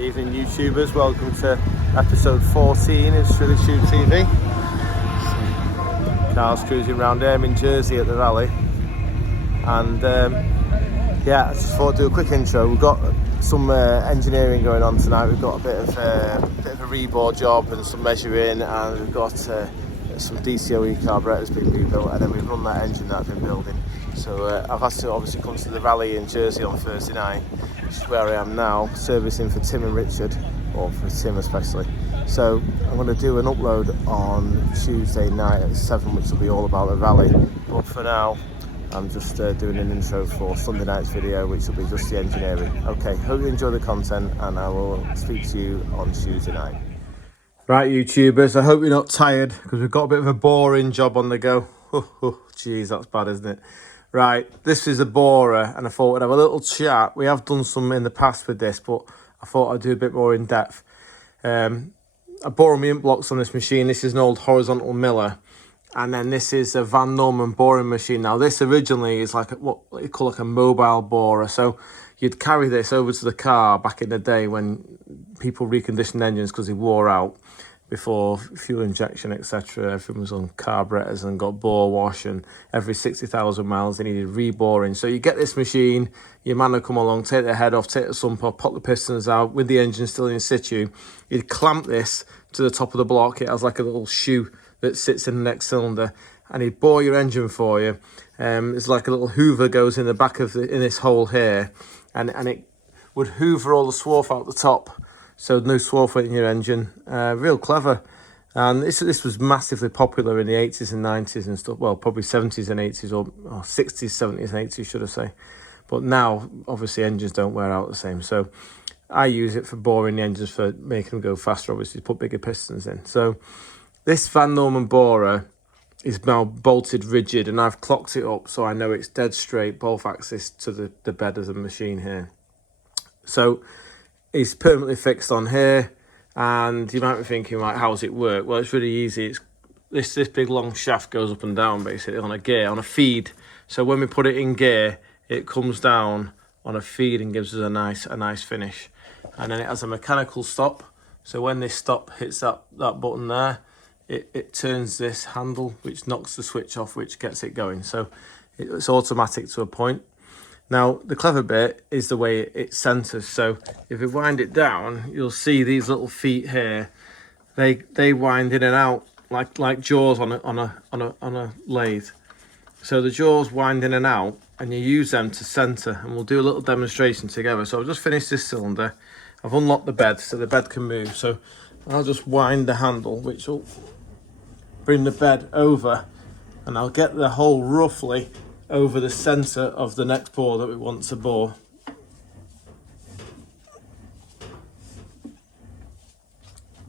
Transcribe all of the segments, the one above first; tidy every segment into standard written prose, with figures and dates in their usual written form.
Evening YouTubers, welcome to episode 14 of Shrigleytube TV. Cars cruising around here. I'm in Jersey at the rally, and yeah, I just thought I'd do a quick intro. We've got some engineering going on tonight. We've got a bit of a rebore job and some measuring, and we've got some dcoe carburetors being rebuilt, and then we've run that engine that I've been building. So I've had to obviously come to the rally in Jersey on Thursday night, which is where I am now, servicing for Tim and Richard, or for Tim especially. So I'm going to do an upload on Tuesday night at 7, which will be all about the rally. But for now, I'm just doing an intro for Sunday night's video, which will be just the engineering. Okay, hope you enjoy the content, and I will speak to you on Tuesday night. Right, YouTubers, I hope you're not tired, because we've got a bit of a boring job on the go. Jeez, that's bad, isn't it? Right, this is a borer, and I thought we'd have a little chat. We have done some in the past with this, but I thought I'd do a bit more in depth. I bore my int blocks on this machine. This is an old horizontal miller, and then this is a Van Norman boring machine. Now, this originally is like what you call like a mobile borer. So you'd carry this over to the car back in the day when people reconditioned engines because they wore out before fuel injection, etc. Everyone was on carburetors and got bore wash, and every 60,000 miles they needed reboring. So you get this machine, your man would come along, take the head off, take the sump off, pop the pistons out with the engine still in situ. You'd clamp this to the top of the block. It has like a little shoe that sits in the next cylinder, and he'd bore your engine for you. It's like a little hoover goes in the back of in this hole here, and it would hoover all the swarf out the top, so no swarf in your engine. Real clever. And this was massively popular in the 80s and 90s and stuff. Well, probably 70s and 80s, or 60s, 70s and 80s, should I say. But now, obviously, engines don't wear out the same. So I use it for boring the engines, for making them go faster, obviously, to put bigger pistons in. So this Van Norman borer is now bolted rigid, and I've clocked it up so I know it's dead straight, both axis to the bed of the machine here. So it's permanently fixed on here, and you might be thinking, like, how does it work? Well, it's really easy. It's this big long shaft goes up and down basically on a gear, on a feed. So when we put it in gear, it comes down on a feed and gives us a nice finish. And then it has a mechanical stop. So when this stop hits that button there, it turns this handle, which knocks the switch off, which gets it going. So it's automatic to a point. Now, the clever bit is the way it centers. So if we wind it down, you'll see these little feet here. They wind in and out like jaws on a lathe. So the jaws wind in and out, and you use them to center. And we'll do a little demonstration together. So I've just finished this cylinder. I've unlocked the bed so the bed can move. So I'll just wind the handle, which will bring the bed over, and I'll get the hole roughly over the center of the next bore that we want to bore.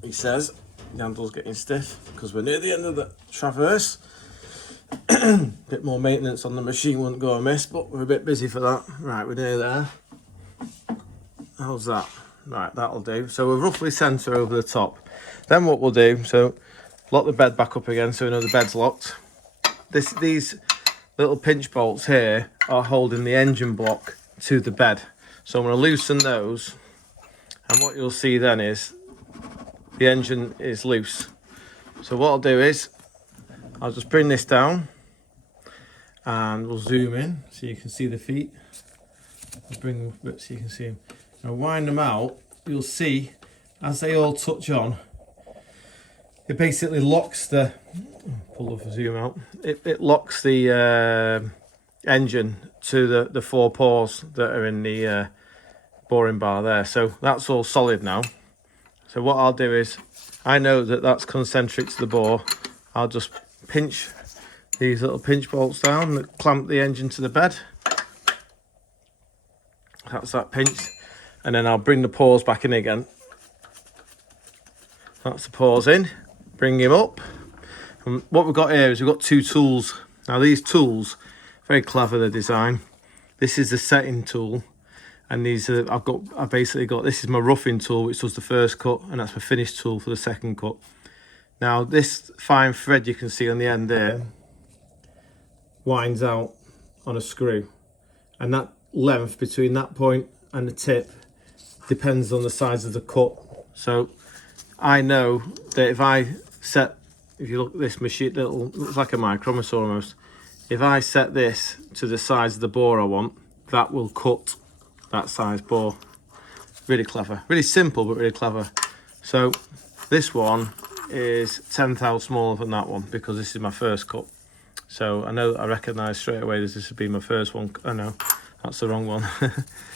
He says the handle's getting stiff because we're near the end of the traverse. Bit more maintenance on the machine wouldn't go amiss, but we're a bit busy for that. Right, we're near there. How's that? Right, that'll do. So we're roughly center over the top. Then what we'll do, so lock the bed back up again so we know the bed's locked. These little pinch bolts here are holding the engine block to the bed. So I'm going to loosen those, and what you'll see then is the engine is loose. So what I'll do is I'll just bring this down, and we'll zoom in so you can see the feet. I'll bring them up a bit so you can see them. Now wind them out, you'll see as they all touch on, it basically locks the, pull the zoom out, it locks the engine to the 4 pores that are in the boring bar there. So that's all solid now. So what I'll do is, I know that that's concentric to the bore. I'll just pinch these little pinch bolts down that clamp the engine to the bed. That's that pinch. And then I'll bring the pores back in again. That's the pores in. Bring him up. And what we've got here is we've got 2 tools. Now these tools, very clever, the design. This is the setting tool, and these are, I basically got, this is my roughing tool, which does the first cut, and that's my finish tool for the second cut. Now this fine thread you can see on the end there winds out on a screw, and that length between that point and the tip depends on the size of the cut. So I know that if you look at this machine, it looks like a micrometer almost. If I set this to the size of the bore I want, that will cut that size bore. Really clever, really simple, but really clever. So this one is 10th smaller than that one because this is my first cut. So I recognise straight away this would be my first one. Oh no, that's the wrong one.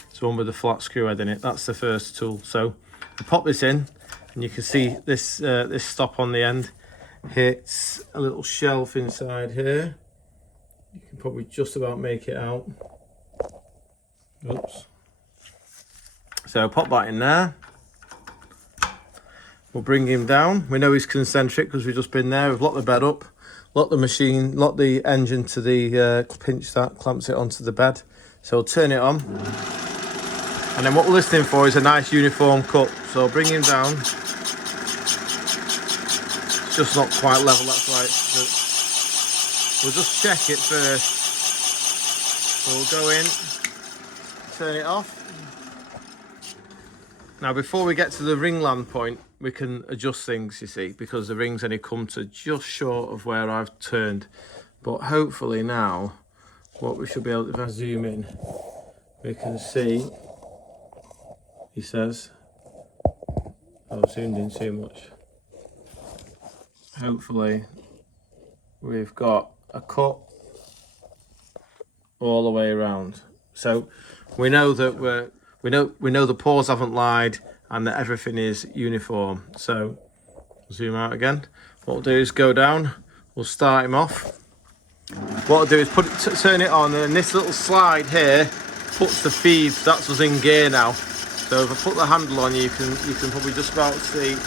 It's the one with the flat screw head in it. That's the first tool. So I pop this in, and you can see this this stop on the end hits a little shelf inside here. You can probably just about make it out. Oops. So pop that in there. We'll bring him down. We know he's concentric because we've just been there. We've locked the bed up, locked the machine, locked the engine to the pinch that clamps it onto the bed. So we'll turn it on. And then what we're listening for is a nice uniform cut. So I'll bring him down. It's just not quite level, that's right. We'll just check it first. So we'll go in, turn it off. Now before we get to the ring land point, we can adjust things, you see, because the rings only come to just short of where I've turned. But hopefully now, what we should be able to, if I zoom in, we can see, he says, I've zoomed in too much. Hopefully we've got a cut all the way around. So we know that we know the pores haven't lied and that everything is uniform. So zoom out again. What we'll do is go down, we'll start him off. What I'll do is turn it on, and this little slide here puts the feed, that's us in gear now. So if I put the handle on, you can probably just about see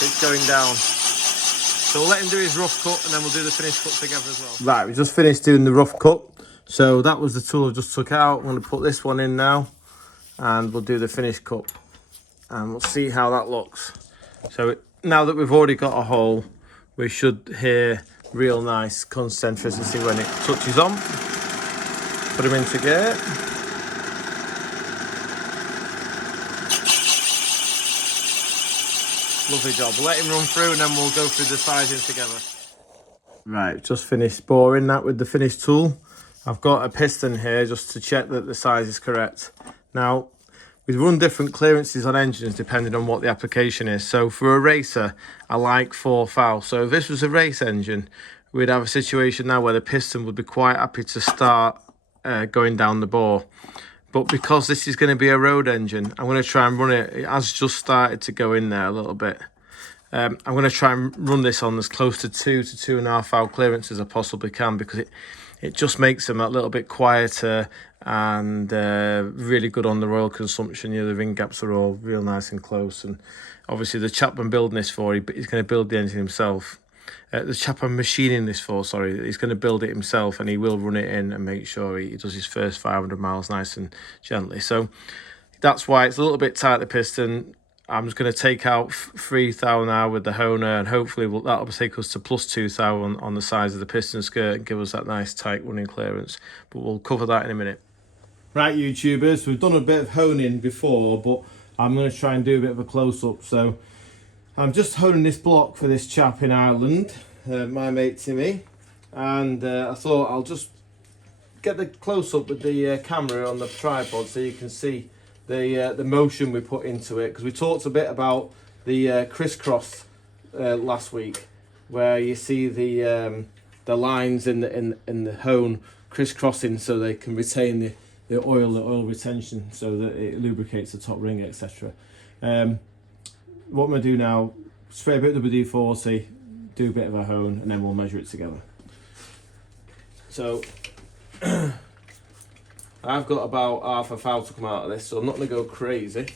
it's going down. So we'll let him do his rough cut, and then we'll do the finished cut together as well. Right, we just finished doing the rough cut. So that was the tool I just took out. I'm going to put this one in now, and we'll do the finished cut, and we'll see how that looks. So now that we've already got a hole, we should hear real nice concentricity when it touches on. Put him into gear. Lovely job. We'll let him run through, and then we'll go through the sizing together. Right, just finished boring that with the finished tool. I've got a piston here just to check that the size is correct. Now, we run different clearances on engines depending on what the application is. So for a racer, I like 4 thou. So if this was a race engine, we'd have a situation now where the piston would be quite happy to start going down the bore. But because this is going to be a road engine, I'm going to try and run it. It has just started to go in there a little bit. I'm going to try and run this on as close to 2 to 2.5 thou clearance as I possibly can, because it just makes them a little bit quieter and really good on the oil consumption. You know, the ring gaps are all real nice and close. And obviously the chap I'm building this for, he's going to build the engine himself. The chap I'm machining this for, sorry, he's going to build it himself, and he will run it in and make sure he does his first 500 miles nice and gently. So that's why it's a little bit tight, the piston. I'm just going to take out 3 thou now with the honer, and hopefully that'll take us to plus 2 thou on the size of the piston skirt and give us that nice tight running clearance. But we'll cover that in a minute. Right, YouTubers, we've done a bit of honing before, but I'm going to try and do a bit of a close-up. So I'm just honing this block for this chap in Ireland, my mate Timmy, and I thought I'll just get the close-up with the camera on the tripod so you can see the motion we put into it, because we talked a bit about the crisscross last week, where you see the lines in the hone crisscrossing so they can retain the oil retention, so that it lubricates the top ring, etc. What I'm going to do now, spray a bit of WD-40, do a bit of a hone, and then we'll measure it together. So I've got about half a thou to come out of this, so I'm not going to go crazy.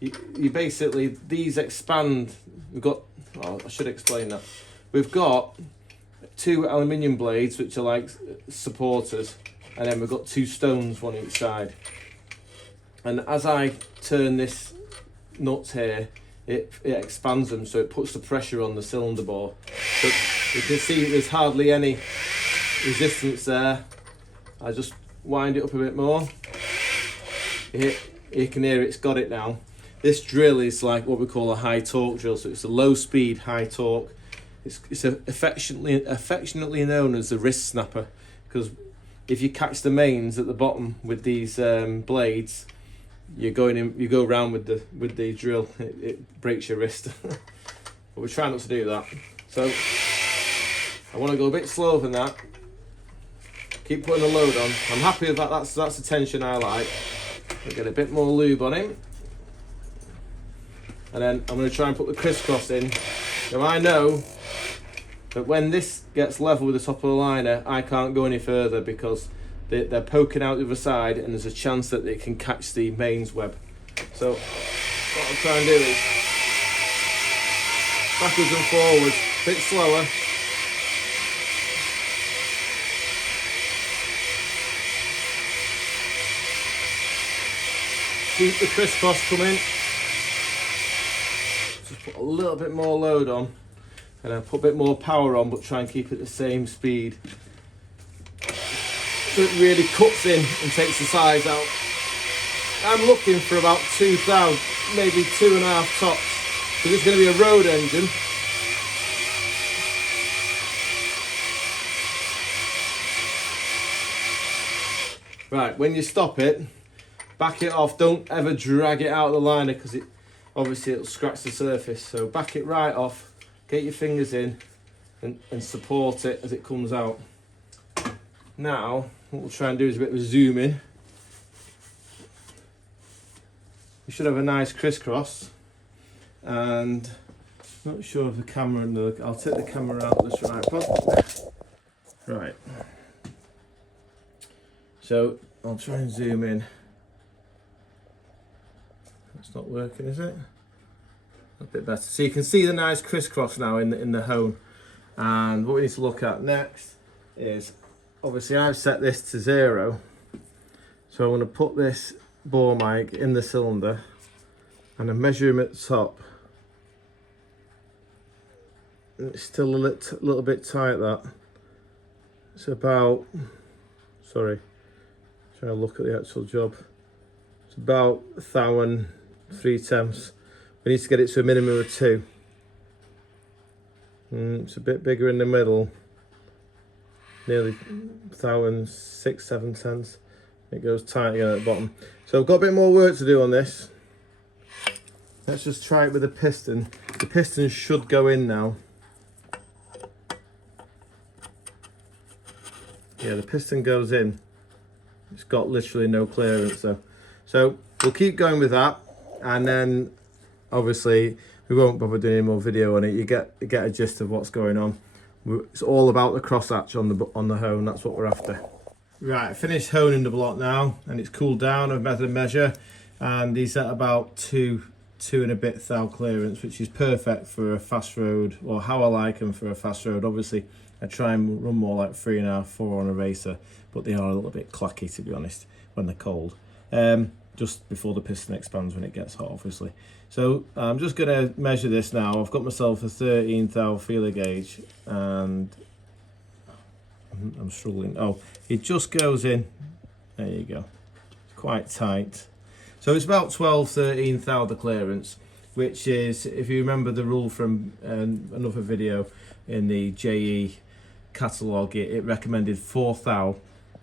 You basically, these expand. I should explain that. We've got 2 aluminium blades, which are like supporters, and then we've got 2 stones, one each side. And as I turn this nut here, it expands them, so it puts the pressure on the cylinder bore. So you can see there's hardly any resistance there. I just wind it up a bit more. You you can hear it's got it now. This drill is like what we call a high torque drill, so it's a low speed, high torque. It's affectionately known as the wrist snapper, because if you catch the mains at the bottom with these blades, you go around with the drill, it breaks your wrist. But we're trying not to do that. So I want to go a bit slower than that. Keep putting the load on. I'm happy with that. That's the tension I like. I'll get a bit more lube on him. And then I'm going to try and put the crisscross in. Now I know that when this gets level with the top of the liner, I can't go any further because they're poking out the other side and there's a chance that they can catch the mains web. So what I'll try and do is backwards and forwards, a bit slower. Keep the crisscross coming. Just put a little bit more load on and then put a bit more power on, but try and keep it the same speed. So it really cuts in and takes the size out. I'm looking for about 2,000, maybe 2.5 tops. So this is going to be a road engine. Right, when you stop it, back it off. Don't ever drag it out of the liner because it'll scratch the surface. So back it right off, get your fingers in and support it as it comes out. Now, what we'll try and do is a bit of a zoom in. We should have a nice crisscross. And not sure of the camera. I'll take the camera out this tripod. Right. So I'll try and zoom in. That's not working, is it? A bit better. So you can see the nice crisscross now in the hone. And what we need to look at next is, obviously I've set this to 0. So I'm going to put this bore mic in the cylinder and I measure him at the top. And it's still a little bit tight, that. It's about, sorry, trying to look at the actual job. It's about 1,003/10. We need to get it to a minimum of 2. It's a bit bigger in the middle. Nearly 1,006/7. It goes tight again at the bottom. So I've got a bit more work to do on this. Let's just try it with the piston. The piston should go in now. Yeah, the piston goes in. It's got literally no clearance though. So we'll keep going with that, and then obviously we won't bother doing any more video on it. You get a gist of what's going on. It's all about the crosshatch on the hone. That's what we're after. Right, I finished honing the block now, and it's cooled down. I've measured a measure, and he's at about 2 and a bit thou clearance, which is perfect for a fast road, or how I like them for a fast road. Obviously, I try and run more like 3.5, 4 on a racer, but they are a little bit clacky, to be honest, when they're cold. Just before the piston expands when it gets hot, obviously. So I'm just going to measure this now. I've got myself a 13 thou feeler gauge, and I'm struggling. Oh, it just goes in. There you go. It's quite tight. So it's about 12, 13 thou the clearance, which is, if you remember the rule from another video in the JE catalogue, it recommended 4 thou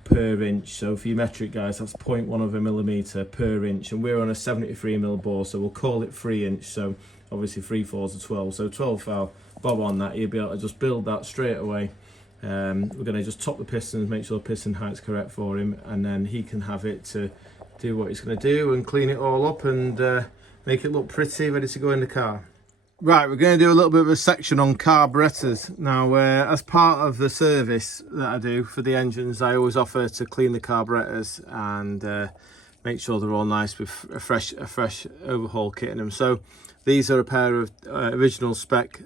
per inch. So for your metric guys, that's 0.1 of a millimetre per inch, and we're on a 73mm bore, so we'll call it 3 inch. So obviously 3 4s are 12, so 12 thou bob on that. You'll be able to just build that straight away. We're going to just top the pistons, make sure the piston height's correct for him, and then he can have it to do what he's going to do and clean it all up and make it look pretty, ready to go in the car. Right, we're going to do a little bit of a section on carburetors. Now, as part of the service that I do for the engines, I always offer to clean the carburetors and make sure they're all nice with a fresh overhaul kit in them. So these are a pair of original spec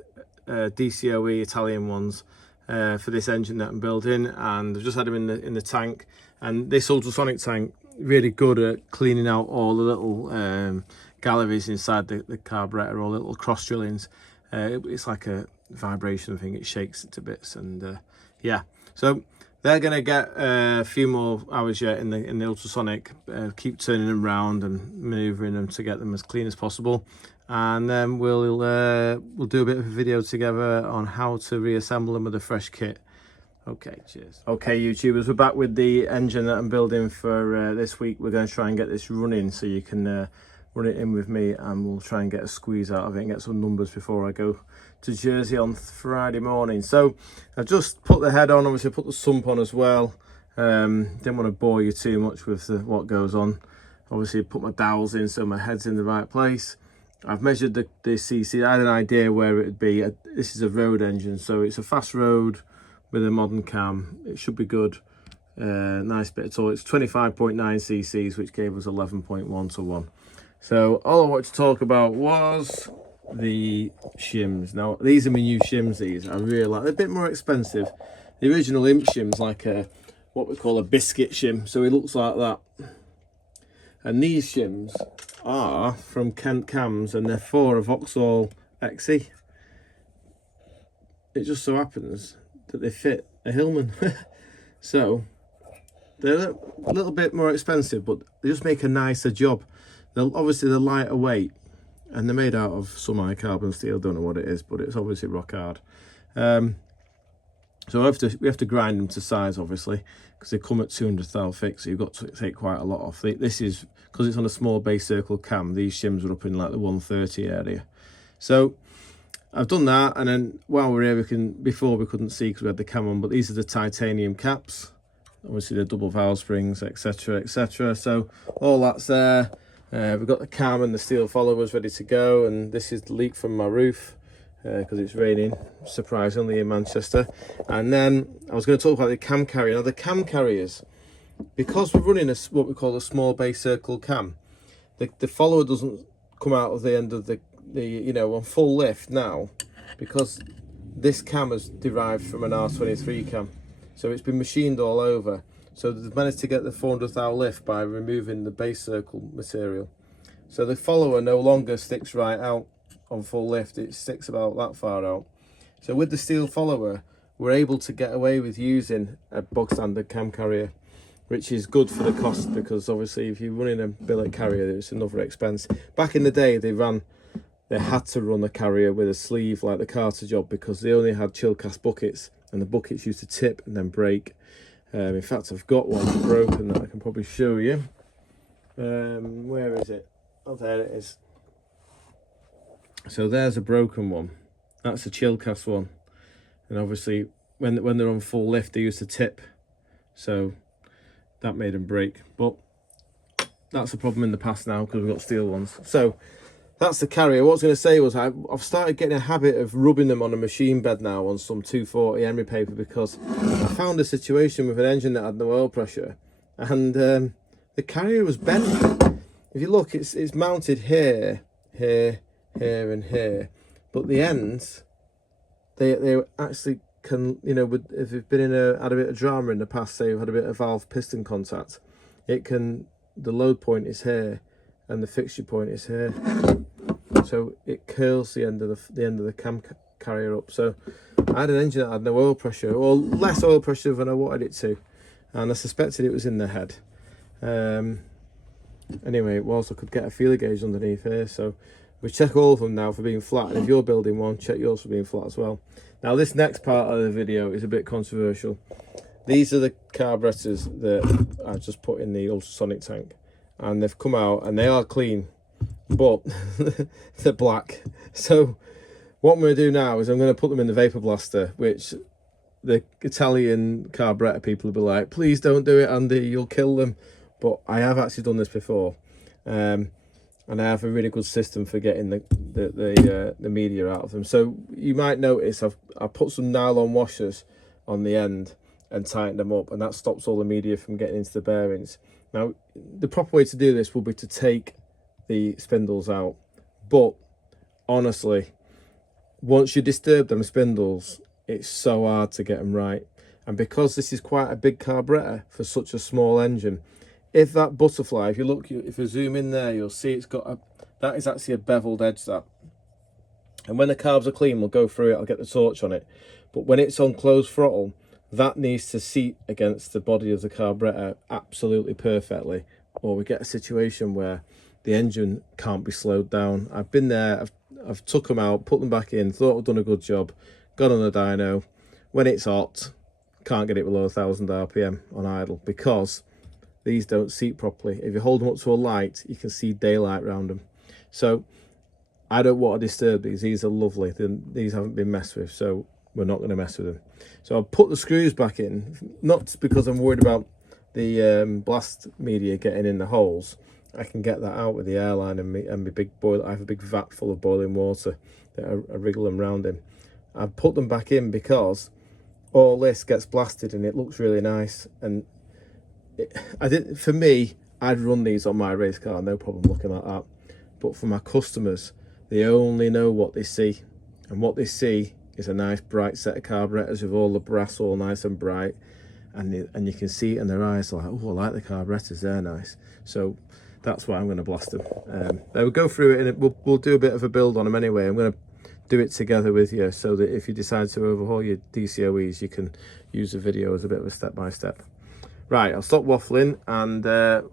dcoe Italian ones for this engine that I'm building, and I've just had them in the tank. And this ultrasonic tank, really good at cleaning out all the little galleries inside the carburetor, or little cross drillings. It's like a vibration thing, it shakes it to bits, and yeah. So They're going to get a few more hours yet in the ultrasonic. Keep turning them around and manoeuvring them to get them as clean as possible, and then we'll do a bit of a video together on how to reassemble them with a fresh kit. Okay, cheers. Okay, YouTubers, we're back with the engine that I'm building for this week. We're going to try and get this running so you can run it in with me, and we'll try and get a squeeze out of it and get some numbers before I go to Jersey on Friday morning. So I've just put the head on, obviously put the sump on as well. Didn't want to bore you too much with what goes on. Obviously put my dowels in so my head's in the right place. I've measured the CC. I had an idea where it would be. This is a road engine, so it's a fast road with a modern cam. It should be good. Nice bit of torque. It's 25.9 cc's, which gave us 11.1 to 1. So all I wanted to talk about was the shims. Now these are my new shims. These I really like. They're a bit more expensive. The original imp shim's like what we call a biscuit shim, so it looks like that. And these shims are from Kent Cams, and they're for a Vauxhall XE. It just so happens that they fit a Hillman. So they're a little bit more expensive, but they just make a nicer job. Obviously they're lighter weight, and they're made out of some high carbon steel. Don't know what it is, but it's obviously rock hard. So we have to grind them to size, obviously, because they come at 200 thou thick, so you've got to take quite a lot off. This is because it's on a small base circle cam. These shims are up in like the 130 area. So I've done that, and then while we're here, before we couldn't see because we had the cam on, but these are the titanium caps. Obviously the double valve springs, etc, etc. So all that's there. We've got the cam and the steel followers ready to go, and this is the leak from my roof because it's raining, surprisingly, in Manchester. And then I was going to talk about the cam carrier. Now the cam carriers, because we're running what we call a small base circle cam, the follower doesn't come out of the end of the you know, on full lift now, because this cam is derived from an R23 cam, so it's been machined all over. So they've managed to get the 400 thou lift by removing the base circle material. So the follower no longer sticks right out on full lift, it sticks about that far out. So with the steel follower, we're able to get away with using a bog standard cam carrier, which is good for the cost, because obviously if you're running a billet carrier, it's another expense. Back in the day, they had to run a carrier with a sleeve like the Carter job, because they only had chill cast buckets, and the buckets used to tip and then break. In fact, I've got one broken that I can probably show you. Where is it? Oh, there it is. So there's a broken one. That's a chill cast one, and obviously when they're on full lift, they used to tip, so that made them break. But that's a problem in the past now, because we've got steel ones. So that's the carrier. What I was going to say was I've started getting a habit of rubbing them on a machine bed now on some 240 emery paper, because I found a situation with an engine that had no oil pressure, and the carrier was bent. If you look, it's mounted here, here, here, and here, but the ends, they actually can, you know, if you've been had a bit of drama in the past, say you've had a bit of valve piston contact, the load point is here and the fixture point is here, so it curls the end of the cam carrier up. So I had an engine that had no oil pressure, or less oil pressure than I wanted it to, and I suspected it was in the head. Anyway, it was. I could get a feeler gauge underneath here, so we check all of them now for being flat, and if you're building one, check yours for being flat as well. Now this next part of the video is a bit controversial. These are the carburetors that I just put in the ultrasonic tank, and they've come out and they are clean, but they're black. So what I'm going to do now is I'm going to put them in the vapor blaster, which the Italian carburetor people will be like, please don't do it, Andy, you'll kill them. But I have actually done this before, and I have a really good system for getting the media out of them. So you might notice I've put some nylon washers on the end and tightened them up, and that stops all the media from getting into the bearings. Now the proper way to do this will be to take the spindles out, but honestly, once you disturb them spindles, it's so hard to get them right. And because this is quite a big carburetor for such a small engine, if that butterfly, if you zoom in there, you'll see it's got that is actually a beveled edge, that. And when the carbs are clean, we'll go through it, I'll get the torch on it. But when it's on closed throttle, that needs to seat against the body of the carburetor absolutely perfectly, or we get a situation where the engine can't be slowed down. I've been there, I've took them out, put them back in, thought I've done a good job, got on the dyno. When it's hot, can't get it below 1000 RPM on idle because these don't seat properly. If you hold them up to a light, you can see daylight around them. So I don't want to disturb these. These are lovely. These haven't been messed with, so we're not going to mess with them. So I'll put the screws back in, not because I'm worried about the blast media getting in the holes. I can get that out with the airline and my big boiler. I have a big vat full of boiling water that I wriggle them round in. I've put them back in because all this gets blasted and it looks really nice. And for me, I'd run these on my race car, no problem looking like that. But for my customers, they only know what they see, and what they see is a nice bright set of carburetors with all the brass all nice and bright, and you can see it in their eyes like, oh, I like the carburetors, they're nice. So that's why I'm going to blast them. We'll go through it and we'll do a bit of a build on them anyway. I'm going to do it together with you so that if you decide to overhaul your DCOEs, you can use the video as a bit of a step-by-step. Right, I'll stop waffling and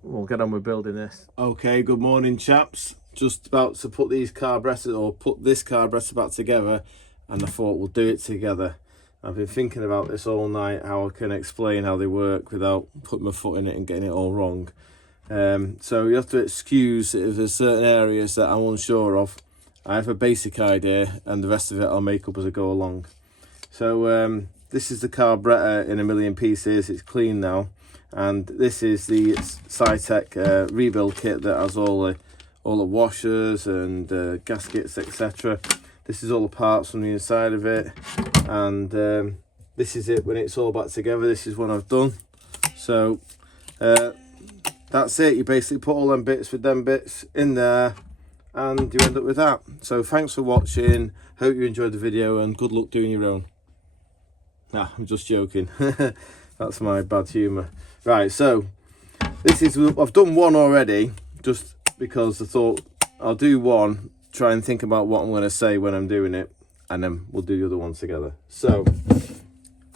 we'll get on with building this. Okay, good morning chaps. Just about to put these carburetors, or put this carburetor back together, and I thought we'll do it together. I've been thinking about this all night, how I can explain how they work without putting my foot in it and getting it all wrong. So you have to excuse if there's certain areas that I'm unsure of. I have a basic idea and the rest of it I'll make up as I go along. So this is the carburetor in a million pieces. It's clean now, and this is the Cytec rebuild kit that has all the washers and gaskets, etc. This is all the parts from the inside of it, and this is it when it's all back together. This is what I've done. So that's it. You basically put all them bits with them bits in there and you end up with that. So thanks for watching, hope you enjoyed the video, and good luck doing your own. Nah, I'm just joking. That's my bad humour. Right, so this is, I've done one already just because I thought I'll do one, try and think about what I'm going to say when I'm doing it, and then we'll do the other one together. So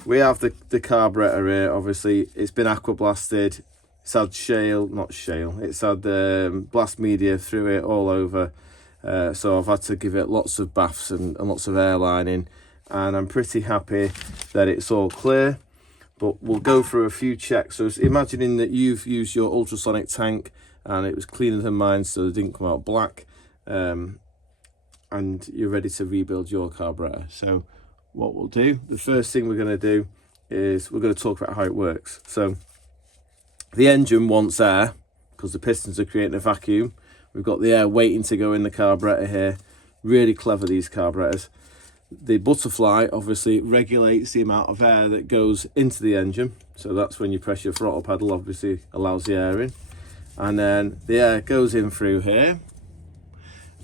we have the carburetor here. Obviously it's been aqua blasted. It's had it's had blast media through it all over, so I've had to give it lots of baths and lots of air lining, and I'm pretty happy that it's all clear. But we'll go through a few checks. So imagining that you've used your ultrasonic tank and it was cleaner than mine, so it didn't come out black, and you're ready to rebuild your carburetor. So what we'll do, the first thing we're going to do is we're going to talk about how it works. So the engine wants air because the pistons are creating a vacuum. We've got the air waiting to go in the carburetor here. Really clever, these carburetors. The butterfly obviously regulates the amount of air that goes into the engine. So that's when you press your throttle pedal, obviously allows the air in. And then the air goes in through here.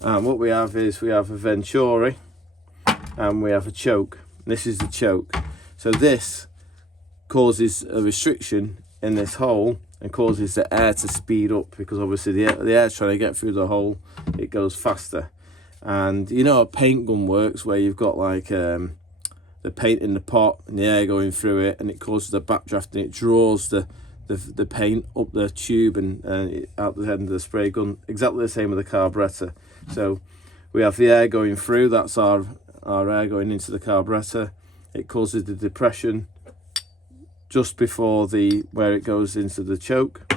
And what we have is we have a venturi and we have a choke. This is the choke. So this causes a restriction in this hole and causes the air to speed up, because obviously the air's trying to get through the hole, it goes faster. And you know how a paint gun works, where you've got like the paint in the pot and the air going through it, and it causes a backdraft and it draws the paint up the tube and out the end of the spray gun. Exactly the same with the carburetor. So we have the air going through, that's our air going into the carburetor. It causes the depression just before where it goes into the choke,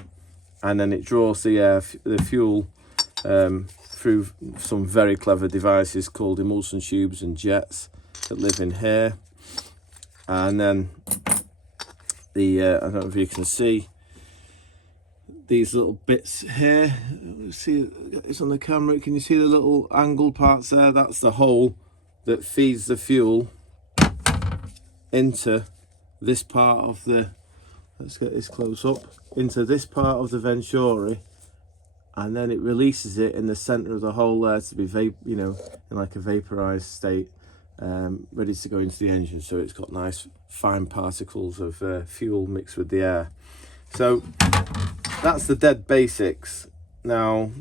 and then it draws the fuel through some very clever devices called emulsion tubes and jets that live in here. And then I don't know if you can see these little bits here. See, it's on the camera. Can you see the little angled parts there? That's the hole that feeds the fuel into this part of the, let's get this close up, into this part of the venturi, and then it releases it in the center of the hole there to be in like a vaporized state, ready to go into the engine. So it's got nice fine particles of fuel mixed with the air. So that's the dead basics. Now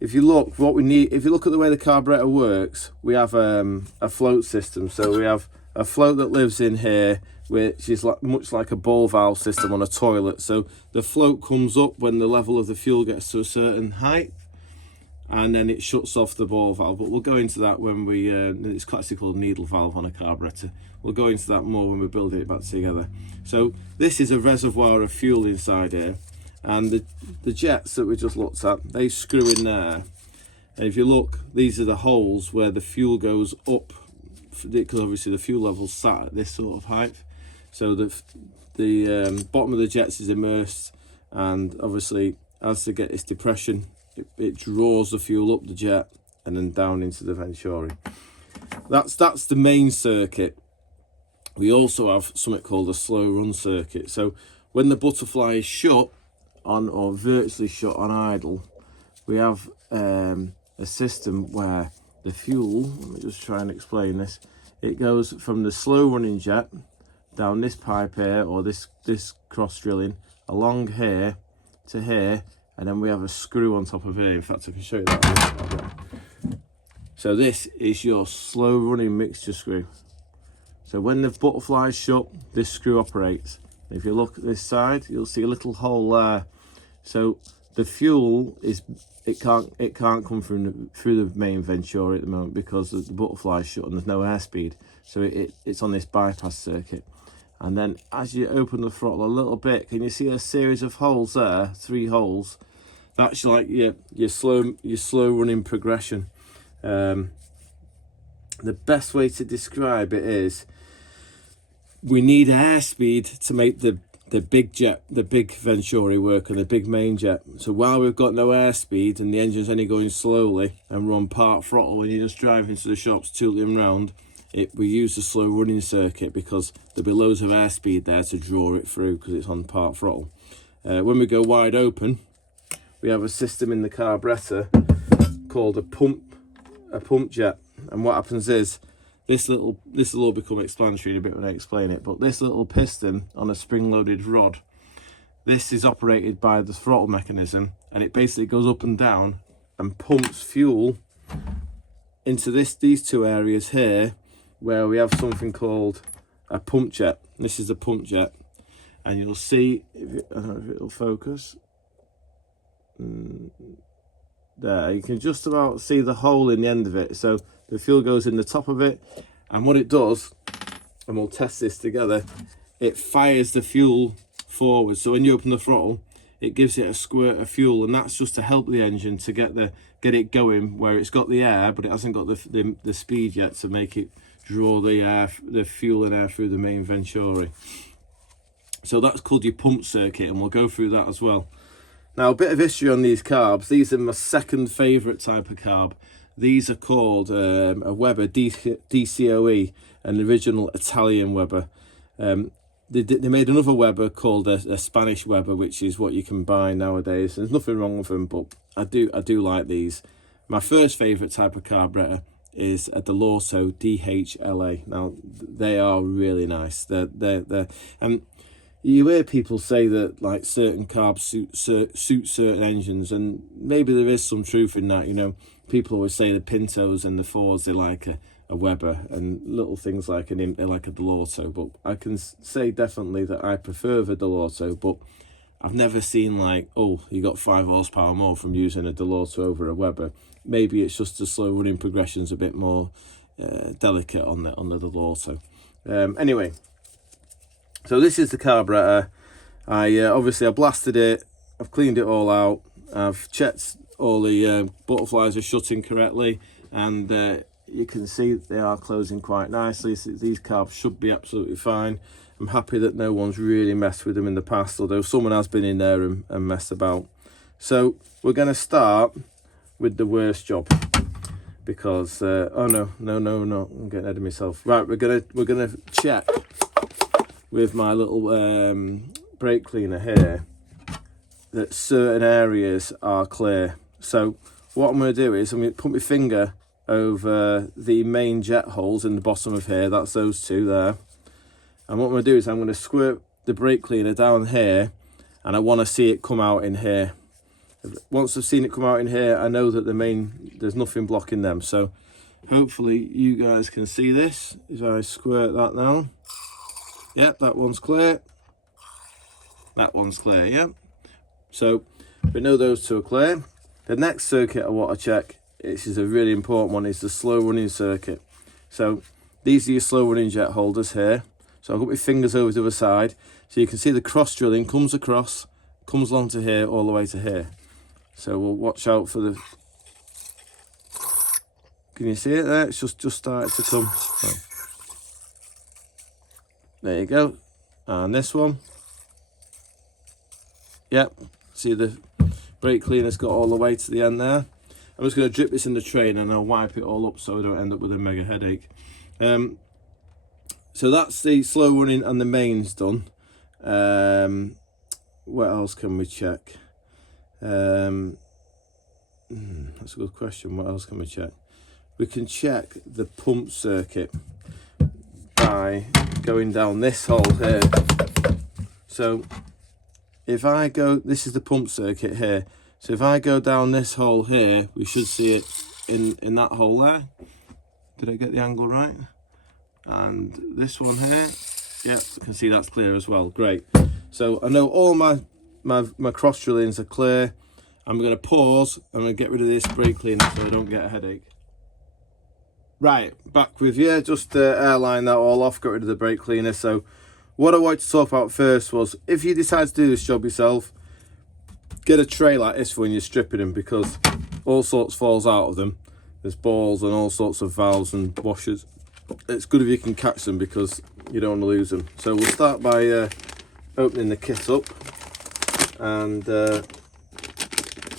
if you look, what we need, if you look at the way the carburetor works, we have a float system. So we have a float that lives in here, which is like, much like a ball valve system on a toilet. So the float comes up when the level of the fuel gets to a certain height, and then it shuts off the ball valve. But we'll go into that when we, it's actually called needle valve on a carburetor. We'll go into that more when we're building it back together. So this is a reservoir of fuel inside here, and the jets that we just looked at, they screw in there. And if you look, these are the holes where the fuel goes up, because obviously the fuel level's sat at this sort of height. So the bottom of the jets is immersed, and obviously as they get this depression, it draws the fuel up the jet and then down into the venturi. That's the main circuit. We also have something called a slow run circuit. So when the butterfly is shut on, or virtually shut on idle, we have a system where the fuel, let me just try and explain this, it goes from the slow running jet down this pipe here, or this cross drilling, along here to here, and then we have a screw on top of here. In fact, I can show you that. So this is your slow running mixture screw. So when the butterfly is shut, this screw operates. If you look at this side, you'll see a little hole there. So the fuel is, it can't come through the main venturi at the moment because the butterfly is shut and there's no airspeed. So it's on this bypass circuit. And then as you open the throttle a little bit, can you see a series of holes there? 3 holes. That's like your slow running progression. The best way to describe it is, we need airspeed to make the big jet, the big venturi work, and the big main jet. So while we've got no airspeed and the engine's only going slowly and we're on part throttle when you're just driving to the shops tooling round, we use the slow running circuit because there'll be loads of airspeed there to draw it through because it's on part throttle. When we go wide open, we have a system in the carburetor called a pump jet, and what happens is, this will all become explanatory in a bit when I explain it, but this little piston on a spring-loaded rod, this is operated by the throttle mechanism, and it basically goes up and down and pumps fuel into these 2 areas here, where we have something called a pump jet. This is a pump jet, and you'll see, I don't know if it'll focus. There, you can just about see the hole in the end of it. So the fuel goes in the top of it, and what it does, and we'll test this together, it fires the fuel forward. So when you open the throttle, it gives it a squirt of fuel, and that's just to help the engine to get it going where it's got the air, but it hasn't got the speed yet to make it draw the fuel and air through the main venturi. So that's called your pump circuit, and we'll go through that as well. Now, a bit of history on these carbs. These are my second favourite type of carb. These are called a Weber dcoe, an original Italian Weber. They made another Weber called a Spanish Weber, which is what you can buy nowadays. There's nothing wrong with them, but I do like these. My first favourite type of carburetor is a dcoe DHLA. Now, they are really nice. You hear people say that like certain carbs suit certain engines, and maybe there is some truth in that. You know, people always say the Pintos and the Fords, they like a Weber, and little things like they like a dcoe. But I can say definitely that I prefer the dcoe, but I've never seen like, oh, you got 5 horsepower more from using a dcoe over a Weber. Maybe it's just the slow running progression's a bit more delicate on the dcoe. Anyway. So this is the carburetor. Obviously I blasted it, I've cleaned it all out, I've checked all the butterflies are shutting correctly, and you can see they are closing quite nicely. So these carbs should be absolutely fine. I'm happy that no one's really messed with them in the past, although someone has been in there and messed about. So we're going to start with the worst job, because oh no, I'm getting ahead of myself. Right, we're gonna check with my little brake cleaner here that certain areas are clear. So what I'm going to do is I'm going to put my finger over the main jet holes in the bottom of here. That's those 2 there. And what I'm going to do is I'm going to squirt the brake cleaner down here, and I want to see it come out in here. Once I've seen it come out in here, I know that there's nothing blocking them. So hopefully you guys can see this as I squirt that down. Yep, that one's clear. That one's clear, yep. So we know those two are clear. The next circuit I want to check, which is a really important one, is the slow running circuit. So these are your slow running jet holders here. So I've got my fingers over to the other side. So you can see the cross drilling comes across, comes along to here, all the way to here. So we'll watch out for the... Can you see it there? It's just started to come. So, there you go. And this one. Yep. See the brake cleaner's got all the way to the end there. I'm just going to drip this in the tray and then I'll wipe it all up so I don't end up with a mega headache. So that's the slow running and the mains done. What else can we check? That's a good question. What else can we check? We can check the pump circuit by going down this hole here. So if I go, this is the pump circuit here. So if I go down this hole here, we should see it in that hole there. Did I get the angle right? And this one here, yeah, you can see that's clear as well. Great. So I know all my cross drillings are clear. I'm going to pause. I'm going to get rid of this brake cleaner so I don't get a headache. Right, back with you. Just airline that all off, got rid of the brake cleaner. So what I wanted to talk about first was, if you decide to do this job yourself, get a tray like this for when you're stripping them, because all sorts falls out of them. There's balls and all sorts of valves and washers. It's good if you can catch them because you don't want to lose them. So we'll start by opening the kit up, and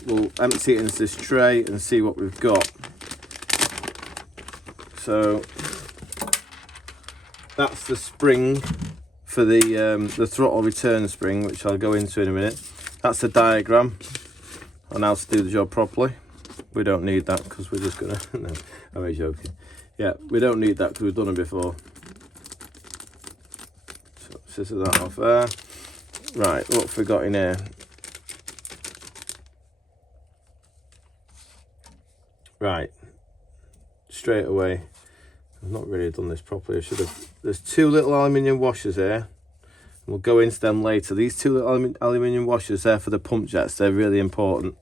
we'll empty it into this tray and see what we've got. So that's the spring for the throttle return spring, which I'll go into in a minute. That's the diagram on how to do the job properly. We don't need that because we're just gonna, no, I'm only joking. Yeah, we don't need that because we've done it before. So scissor that off there. Right, what have we got in here? Right, straight away, I've not really done this properly. I should have. There's two little aluminium washers here. We'll go into them later. These two little aluminium washers there for the pump jets, they're really important.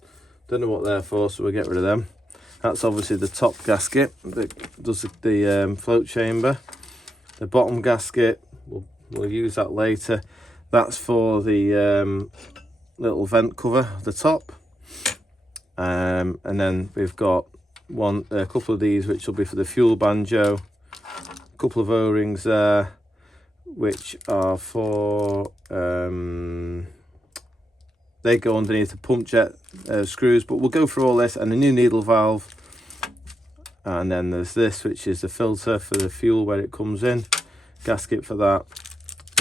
Don't know what they're for, so we'll get rid of them. That's obviously the top gasket that does the float chamber. The bottom gasket, we'll use that later. That's for the little vent cover at the top. And then we've got a couple of these which will be for the fuel banjo. A couple of O-rings there, which are for they go underneath the pump jet screws, but we'll go through all this, and a new needle valve. And then there's this, which is the filter for the fuel where it comes in, gasket for that,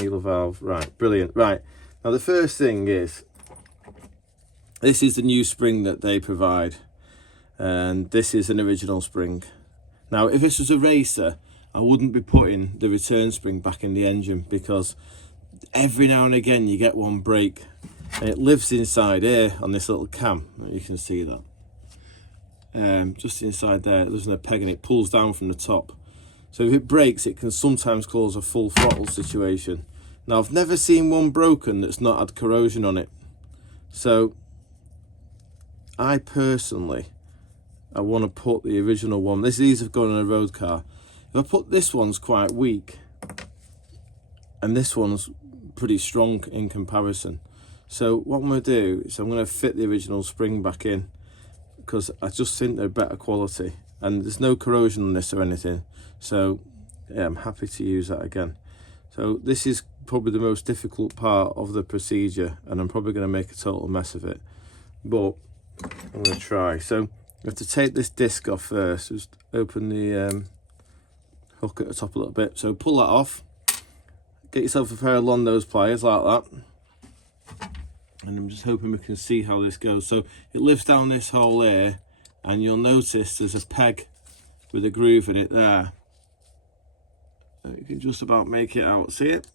needle valve. Right, brilliant. Right, now the first thing is, this is the new spring that they provide, and this is an original spring. Now if this was a racer, I wouldn't be putting the return spring back in the engine, because every now and again you get one break, and it lives inside here on this little cam. You can see that. Just inside there, there's a peg and it pulls down from the top. So if it breaks, it can sometimes cause a full throttle situation. Now I've never seen one broken that's not had corrosion on it. So I personally, I want to put the original one. These have gone on a road car. If I put this one's quite weak, and this one's pretty strong in comparison. So what I'm going to do is I'm going to fit the original spring back in, because I just think they're better quality, and there's no corrosion on this or anything. So yeah, I'm happy to use that again. So this is probably the most difficult part of the procedure, and I'm probably going to make a total mess of it, but I'm going to try. So you have to take this disc off first. Just open the hook at the top a little bit. So pull that off. Get yourself a pair of long nose pliers like that. And I'm just hoping we can see how this goes. So it lifts down this hole here, and you'll notice there's a peg with a groove in it there. You can just about make it out. See it?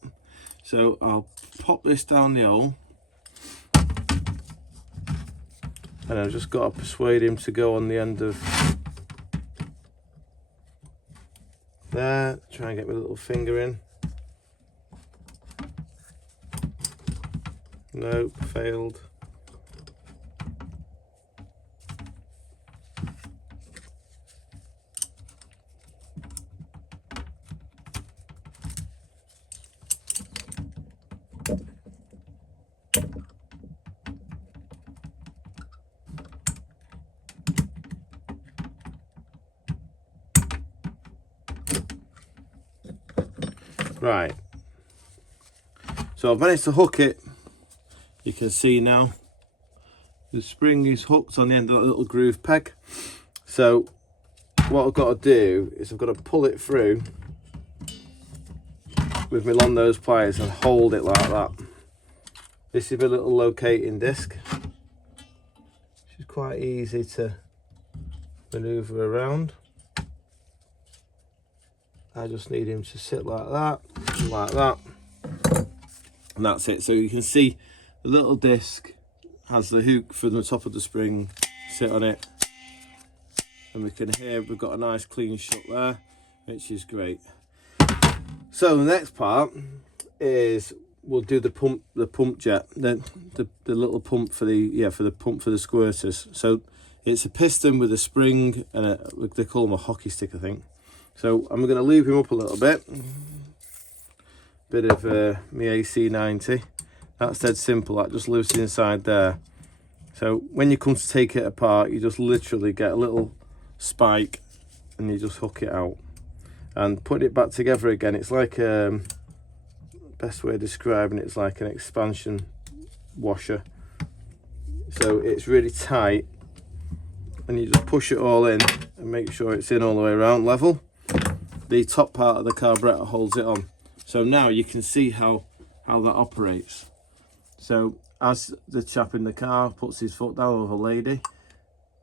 So I'll pop this down the hole. And I've just got to persuade him to go on the end of there. Try and get my little finger in. Nope, failed. Right, so I've managed to hook it. You can see now the spring is hooked on the end of that little groove peg. So what I've got to do is I've got to pull it through with my long nose pliers and hold it like that. This is my little locating disc, which is quite easy to maneuver around. I just need him to sit like that, and that's it. So you can see the little disc has the hook from the top of the spring, sit on it, and we can hear we've got a nice clean shut there, which is great. So the next part is we'll do the pump jet, the little pump for the pump for the squirters. So it's a piston with a spring and they call them a hockey stick, I think. So I'm going to lube him up a little bit. Bit of my AC90. That's dead simple. That just lubes inside there. So when you come to take it apart, you just literally get a little spike and you just hook it out. And putting it back together again, it's like best way of describing it's like an expansion washer. So it's really tight, and you just push it all in and make sure it's in all the way around level. The top part of the carburetor holds it on. So now you can see how that operates. So as the chap in the car puts his foot down over the lady,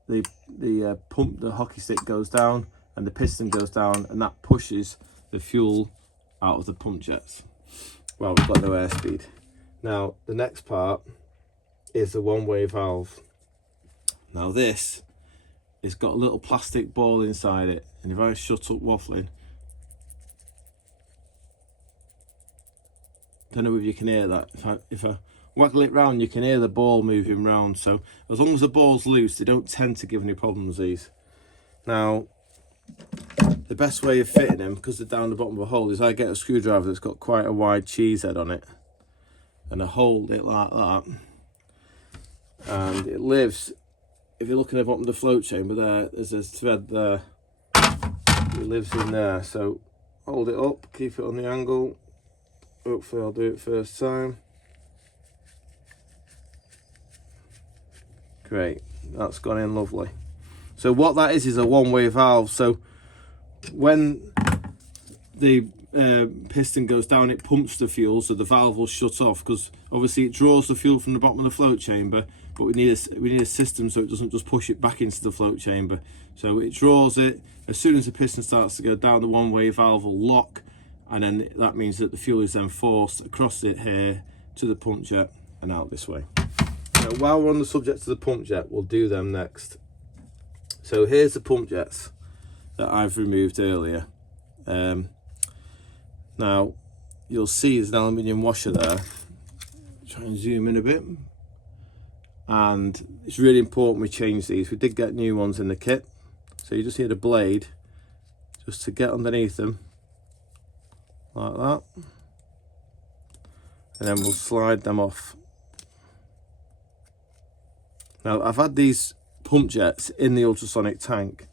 the pump, the hockey stick goes down and the piston goes down, and that pushes the fuel out of the pump jets. Well, we've got no airspeed. Now the next part is the one-way valve. Now this has got a little plastic ball inside it, and if I shut up waffling, don't know if you can hear that. If I waggle it round, you can hear the ball moving round. So as long as the ball's loose, they don't tend to give any problems, these. Now the best way of fitting them, because they're down the bottom of a hole, is I get a screwdriver that's got quite a wide cheese head on it, and I hold it like that, and it lives. If you're looking at the bottom of the float chamber there, there's a thread there. It lives in there. So hold it up, keep it on the angle. Hopefully I'll do it first time. Great, that's gone in lovely. So what that is a one-way valve. So when the piston goes down, it pumps the fuel, so the valve will shut off, because obviously it draws the fuel from the bottom of the float chamber, but we need a system so it doesn't just push it back into the float chamber. So it draws it. As soon as the piston starts to go down, the one-way valve will lock, and then that means that the fuel is then forced across it here to the pump jet and out this way. Now, while we're on the subject of the pump jet, we'll do them next. So here's the pump jets that I've removed earlier. Now you'll see there's an aluminium washer there. Try and zoom in a bit. And it's really important we change these. We did get new ones in the kit. So you just need a blade just to get underneath them, like that. And then we'll slide them off. Now I've had these pump jets in the ultrasonic tank,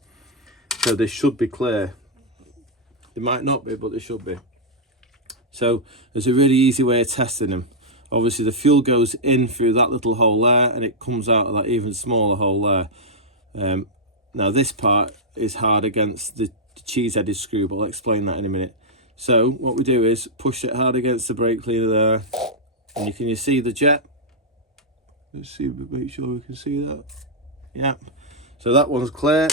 so they should be clear. They might not be, but they should be. So there's a really easy way of testing them. Obviously the fuel goes in through that little hole there, and it comes out of that even smaller hole there. Now this part is hard against the cheese-headed screw, but I'll explain that in a minute. So what we do is push it hard against the brake cleaner there, and you see the jet. Let's see, make sure we can see that. Yeah, so that one's clear.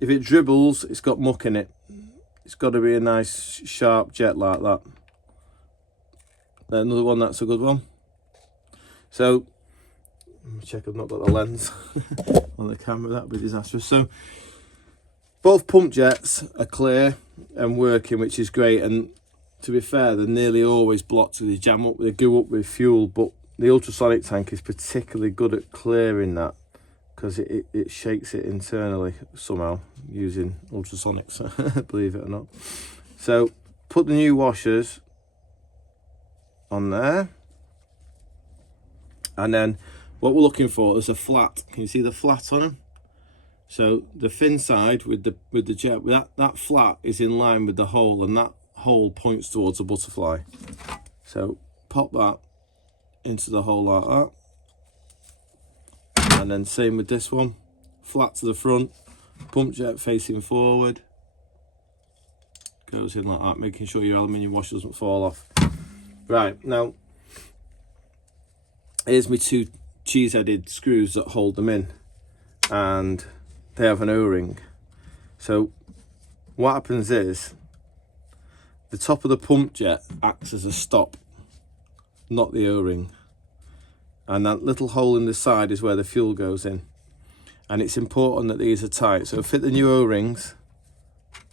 If it dribbles, it's got muck in it. It's got to be a nice sharp jet like that. Then another one, that's a good one. So let me check I've not got the lens on the camera. That'd be disastrous. So Both pump jets are clear and working, which is great, and to be fair, they're nearly always blocked, so they jam up, they go up with fuel, but the ultrasonic tank is particularly good at clearing that, because it shakes it internally somehow using ultrasonics, believe it or not. So put the new washers on there, and then what we're looking for is a flat. Can you see the flat on them? So the fin side with the jet, that flat is in line with the hole, and that hole points towards a butterfly. So pop that into the hole like that, and then same with this one, flat to the front, pump jet facing forward, goes in like that, making sure your aluminium washer doesn't fall off. Right, now here's my 2 cheese-headed screws that hold them in, and they have an O-ring. So what happens is the top of the pump jet acts as a stop, not the O-ring, and that little hole in the side is where the fuel goes in, and it's important that these are tight. So fit the new O-rings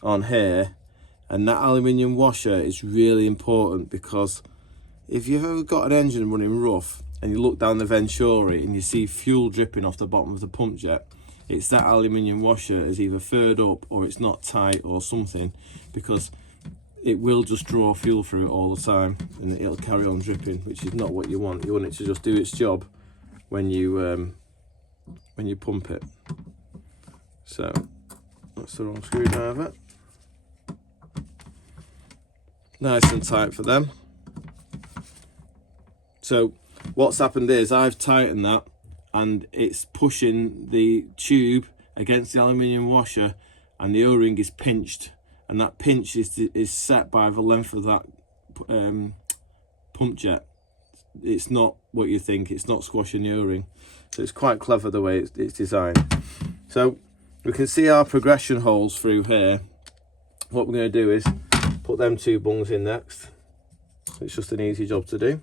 on here, and that aluminium washer is really important, because if you've ever got an engine running rough and you look down the venturi and you see fuel dripping off the bottom of the pump jet, it's that aluminium washer is either furred up or it's not tight or something, because it will just draw fuel through it all the time and it'll carry on dripping, which is not what you want. You want it to just do its job when you pump it. So that's the wrong screwdriver. Nice and tight for them. So what's happened is I've tightened that, and it's pushing the tube against the aluminium washer, and the O-ring is pinched, and that pinch is set by the length of that pump jet. It's not what you think, it's not squashing the O-ring. So it's quite clever the way it's designed. So we can see our progression holes through here. What we're going to do is put them 2 bungs in next. It's just an easy job to do.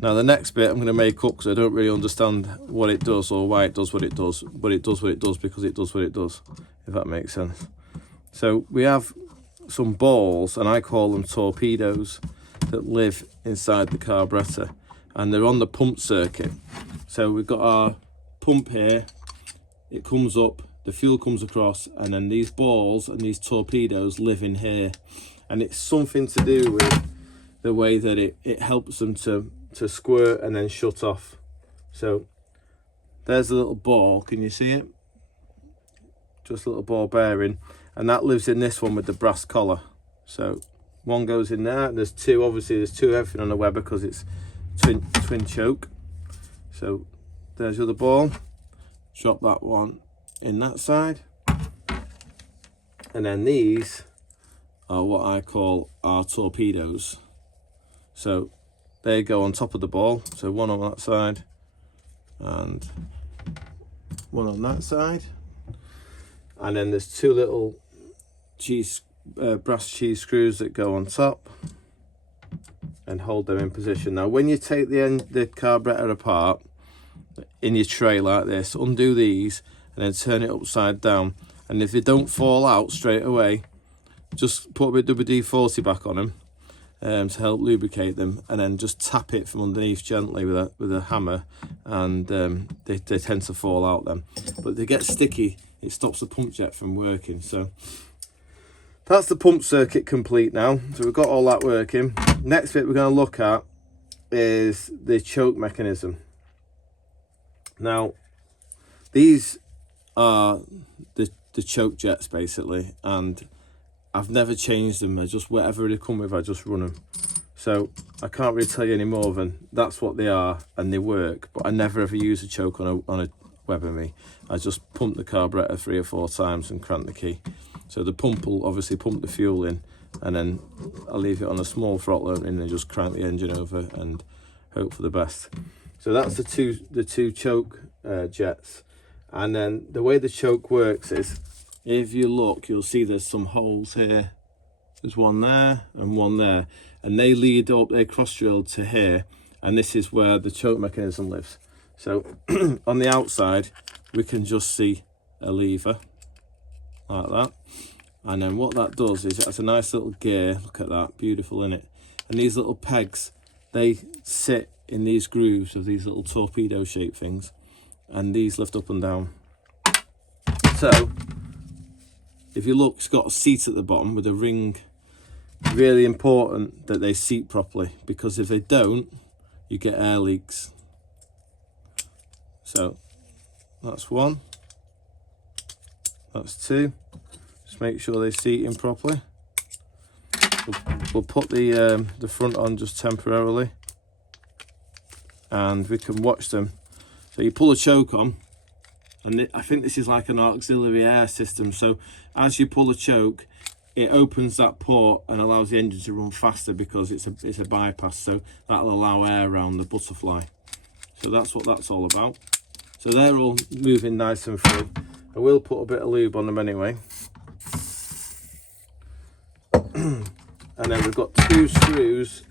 Now the next bit I'm going to make up, because I don't really understand what it does or why it does what it does, but it does what it does because it does what it does, if that makes sense. So we have some balls, and I call them torpedoes, that live inside the carburetor, and they're on the pump circuit. So we've got our pump here, it comes up, the fuel comes across, and then these balls and these torpedoes live in here, and it's something to do with the way that it helps them to squirt and then shut off. So there's a little ball, can you see it? Just a little ball bearing, and that lives in this one with the brass collar. So one goes in there, and there's 2, obviously there's 2 everything on the Weber because it's twin choke. So there's the other ball, drop that one in that side, and then these are what I call our torpedoes. So they go on top of the ball, so one on that side and one on that side, and then there's 2 little brass cheese screws that go on top and hold them in position. Now when you take the carburetor apart in your tray like this, undo these and then turn it upside down, and if they don't fall out straight away, just put a bit of WD-40 back on them to help lubricate them, and then just tap it from underneath gently with a hammer, and they tend to fall out then. But if they get sticky, it stops the pump jet from working. So that's the pump circuit complete now. So we've got all that working. Next bit we're going to look at is the choke mechanism. Now these are the choke jets basically, and I've never changed them. I just, whatever they come with, I just run them. So I can't really tell you any more than that's what they are, and they work. But I never ever use a choke on a Weber me. I just pump the carburetor 3 or 4 times and crank the key. So the pump will obviously pump the fuel in, and then I'll leave it on a small throttle opening and just crank the engine over and hope for the best. So that's the two choke jets. And then the way the choke works is, if you look, you'll see there's some holes here. There's one there and one there, and they lead up, they're cross drilled to here, and this is where the choke mechanism lives. So on the outside we can just see a lever like that, and then what that does is it has a nice little gear. Look at that, beautiful, isn't it? And these little pegs, they sit in these grooves of these little torpedo shaped things, and these lift up and down. So if you look, it's got a seat at the bottom with a ring. Really important that they seat properly, because if they don't, you get air leaks. So that's one, that's two. Just make sure they seat in properly. We'll put the front on just temporarily, and we can watch them. So you pull a choke on, and I think this is like an auxiliary air system. So as you pull a choke, it opens that port and allows the engine to run faster, because it's a bypass, so that'll allow air around the butterfly. So that's what that's all about. So they're all moving nice and free. I will put a bit of lube on them anyway. And then we've got 2 screws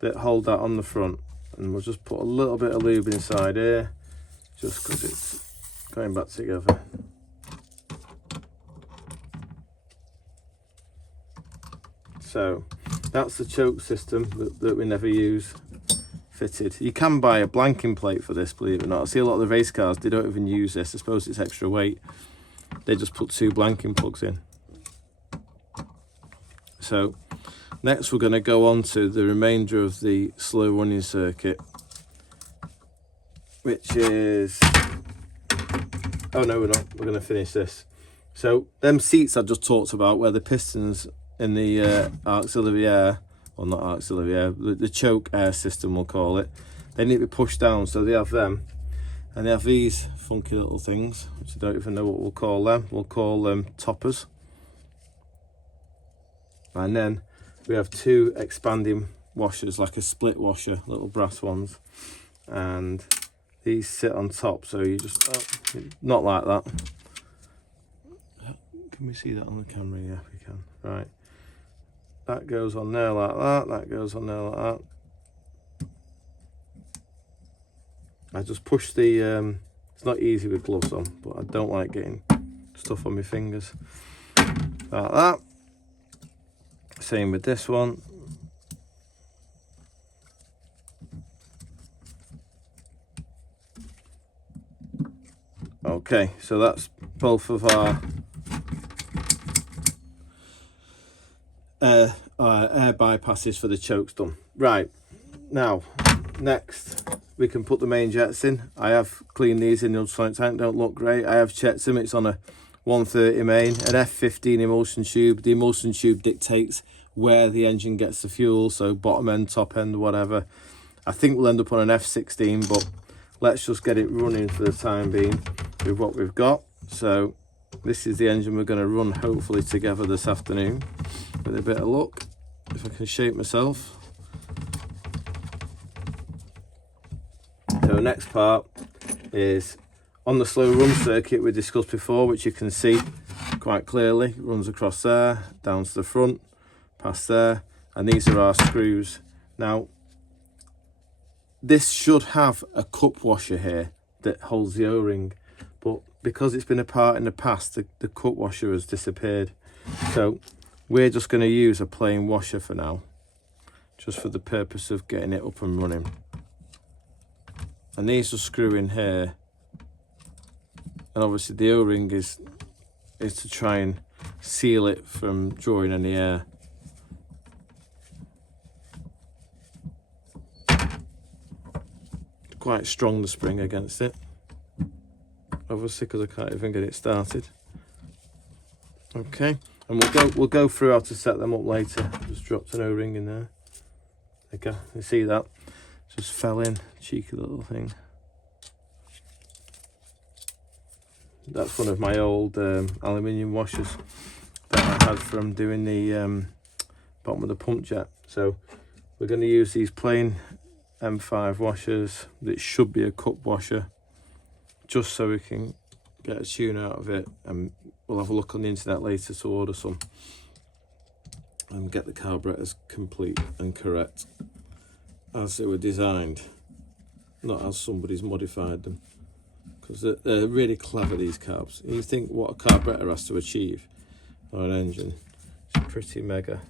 that hold that on the front, and we'll just put a little bit of lube inside here, just because it's going back together. So that's the choke system that we never use fitted. You can buy a blanking plate for this, believe it or not. I see a lot of the race cars, they don't even use this. I suppose it's extra weight. They just put 2 blanking plugs in. So next we're going to go on to the remainder of the slow running circuit, which is, oh no, we're not, we're going to finish this. So them seats I just talked about, where the pistons in the auxiliary air, well not auxiliary air, the choke air system we'll call it, they need to be pushed down. So they have them, and they have these funky little things, which I don't even know what we'll call them. We'll call them toppers. And then we have 2 expanding washers, like a split washer, little brass ones, and these sit on top. So you just, not like that. Can we see that on the camera? Yeah, we can. Right, that goes on there like that, that goes on there like that. I just push the, it's not easy with gloves on, but I don't like getting stuff on my fingers. Like that. Same with this one. Okay, so that's both of our air bypasses for the chokes done. Right, now next we can put the main jets in. I have cleaned these in the ultrasonic tank, don't look great. I have checked them, it's on a 130 main, an F15 emulsion tube. The emulsion tube dictates where the engine gets the fuel, so bottom end, top end, whatever. I think we'll end up on an F16, but let's just get it running for the time being with what we've got. So this is the engine we're going to run hopefully together this afternoon with a bit of luck, if I can shape myself. So next part is on the slow run circuit we discussed before, which you can see quite clearly. It runs across there, down to the front, past there, and these are our screws. Now this should have a cup washer here that holds the O-ring, but because it's been a part in the past, the cup washer has disappeared. So we're just going to use a plain washer for now, just for the purpose of getting it up and running. And these are screw in here, and obviously the O-ring is to try and seal it from drawing any air. Quite strong, the spring against it, obviously, because I can't even get it started. Okay, and we'll go through how to set them up later. Just dropped an O-ring in there. Okay, you see that? Just fell in, cheeky little thing. That's one of my old aluminium washers that I had from doing the bottom of the pump jet. So we're going to use these plain M5 washers. That should be a cup washer, just so we can get a tune out of it, and we'll have a look on the internet later to order some and get the carburetors complete and correct as they were designed. not as somebody's modified them, because they're really clever, these carbs. You think what a carburetor has to achieve, or an engine. It's pretty mega.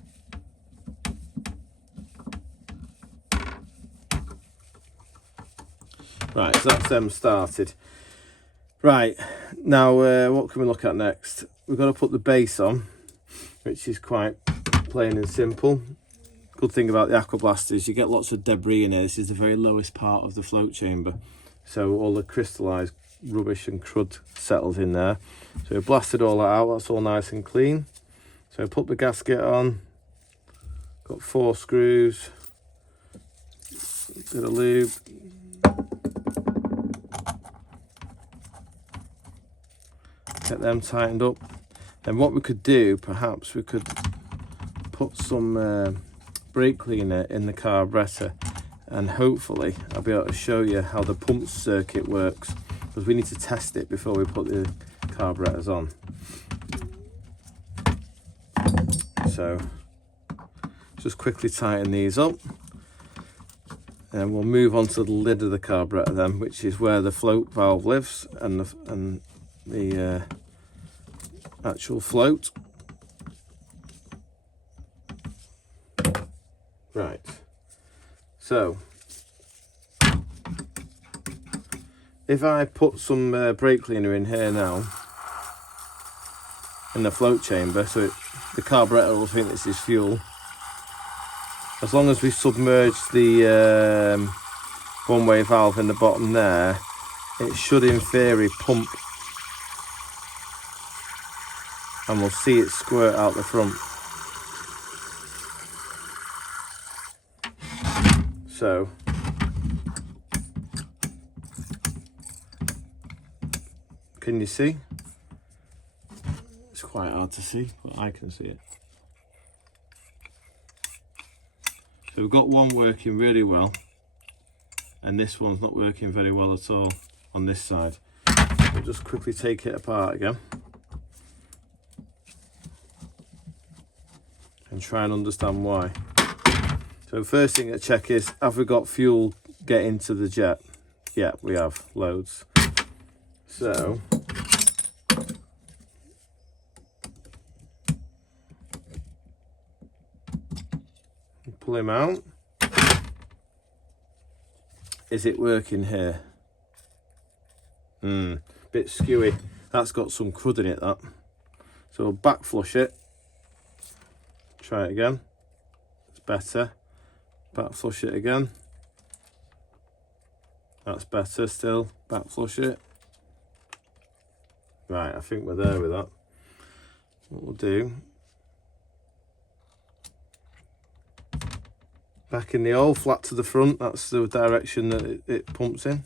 Right, so that's them started. Right, now what can we look at next? We've got to put the base on, which is quite plain and simple. Good thing about the Aquablast is you get lots of debris in here. This is the very lowest part of the float chamber, so all the crystallised rubbish and crud settles in there. So we blasted all that out, that's all nice and clean. So I put the gasket on, got 4 screws, bit of lube, get them tightened up. And what we could do, perhaps we could put some brake cleaner in the carburetor, and hopefully I'll be able to show you how the pump circuit works, because we need to test it before we put the carburetors on. So just quickly tighten these up, and we'll move on to the lid of the carburetor then, which is where the float valve lives and the actual float. Right, so if I put some brake cleaner in here now in the float chamber, so the carburetor will think this is fuel. As long as we submerge the one-way valve in the bottom there, it should in theory pump, and we'll see it squirt out the front. So can you see? It's quite hard to see, but I can see it. So we've got one working really well, and this one's not working very well at all on this side. We'll just quickly take it apart again and try and understand why. So first thing to check is, have we got fuel get into the jet? Yeah, we have, loads. So pull him out. Is it working here? Bit skewy. That's got some crud in it, that. So we'll back flush it. Try it again. It's better. Back flush it again. That's better still. Back flush it. Right, I think we're there with that. What we'll do, back in the hole, flat to the front, that's the direction that it pumps in.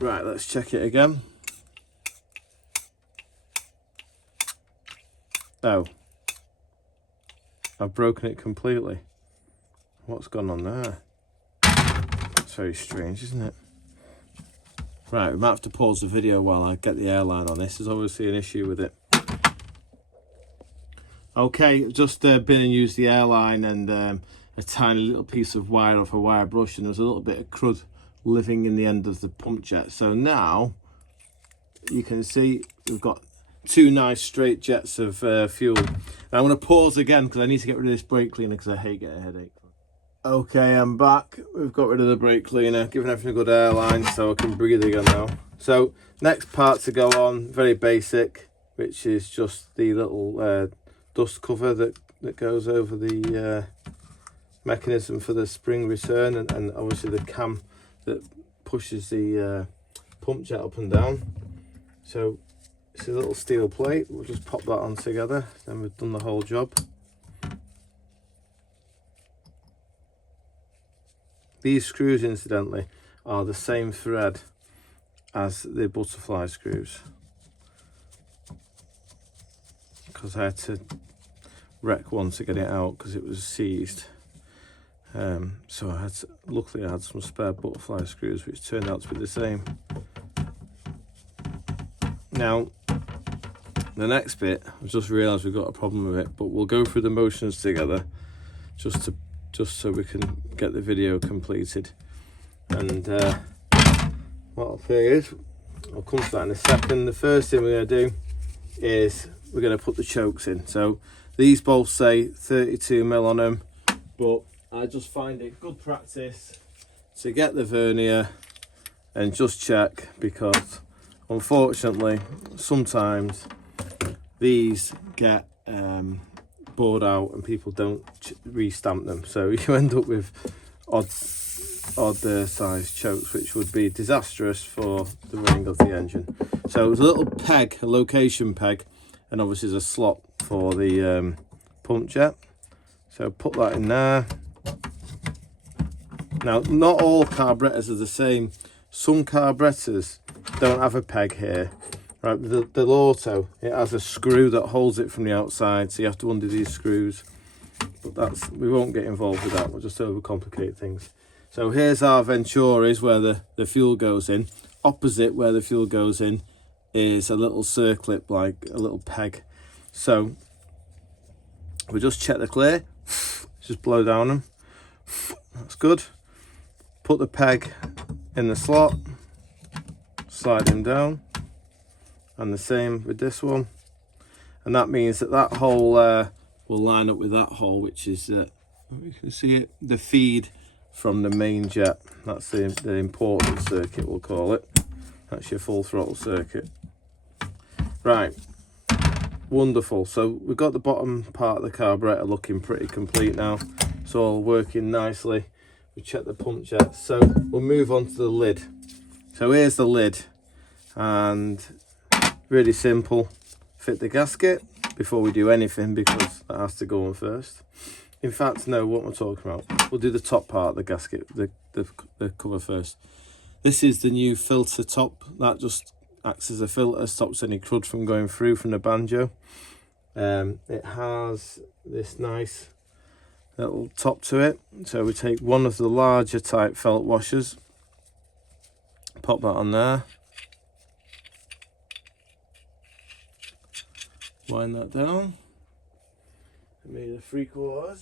Right, let's check it again. Oh, I've broken it completely. What's gone on there? It's very strange, isn't it? Right, we might have to pause the video while I get the airline on this. There's obviously an issue with it. Okay, just been and used the airline and a tiny little piece of wire off a wire brush, and there's a little bit of crud living in the end of the pump jet. So now you can see we've got 2 nice straight jets of fuel. Now I'm going to pause again because I need to get rid of this brake cleaner because I hate getting a headache. Okay, I'm back. We've got rid of the brake cleaner, giving everything a good airline so I can breathe again now. So next part to go on, very basic, which is just the little dust cover that goes over the mechanism for the spring return, and obviously the cam that pushes the pump jet up and down. So it's a little steel plate. We'll just pop that on together, then we've done the whole job. These screws, incidentally, are the same thread as the butterfly screws, because I had to wreck one to get it out because it was seized. So I had to, luckily I had some spare butterfly screws which turned out to be the same. Now The next bit, I just realised we've got a problem with it, but we'll go through the motions together just so we can get the video completed. And what I'll say is, I'll come to that in a second. The first thing we're going to do is we're going to put the chokes in. So these both say 32mm on them, but I just find it good practice to get the vernier and just check, because unfortunately sometimes these get bored out and people don't re-stamp them, so you end up with odd size chokes, which would be disastrous for the running of the engine. So there's a little peg, a location peg, and obviously there's a slot for the pump jet, so put that in there. Now, not all carburetors are the same. Some carburetors don't have a peg here. Right, the Auto, it has a screw that holds it from the outside, so you have to undo these screws. But we won't get involved with that, we'll just overcomplicate things. So here's our Venturis, where the fuel goes in. Opposite where the fuel goes in is a little circlip, like a little peg. So we just check the clear, just blow down them. That's good. Put the peg in the slot, slide him down, and the same with this one. And that means that hole will line up with that hole, which is you can see it, the feed from the main jet. That's the important circuit, we'll call it. That's your full throttle circuit. Right, wonderful. So we've got the bottom part of the carburetor looking pretty complete now. It's all working nicely. We check the pump jet, so we'll move on to the lid. So here's the lid, and really simple. Fit the gasket before we do anything, because that has to go on first. In fact, no, what we're talking about, we'll do the top part of the gasket, the cover first. This is the new filter top. That just acts as a filter, stops any crud from going through from the banjo. It has this nice little top to it, so we take one of the larger type felt washers, pop that on there, wind that down, maybe 3/4,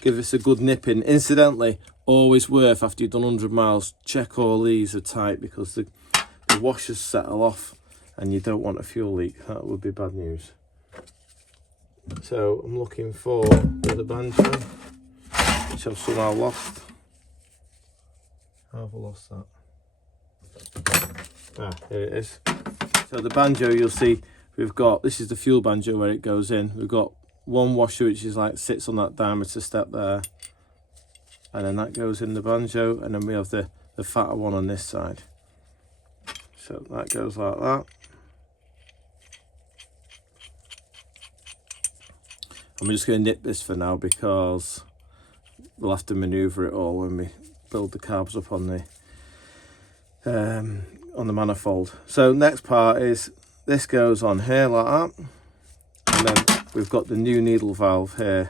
give us a good nipping. Incidentally, always worth, after you've done 100 miles, check all these are tight, because the washers settle off and you don't want a fuel leak. That would be bad news. So I'm looking for the banjo, which I've somehow lost. How have I lost that? Here it is. So the banjo, you'll see we've got, this is the fuel banjo where it goes in. We've got one washer which is like sits on that diameter step there, and then that goes in the banjo, and then we have the fatter one on this side. So that goes like that. I'm just going to nip this for now, because we'll have to manoeuvre it all when we build the carbs up on the manifold. So next part is, this goes on here like that, and then we've got the new needle valve here.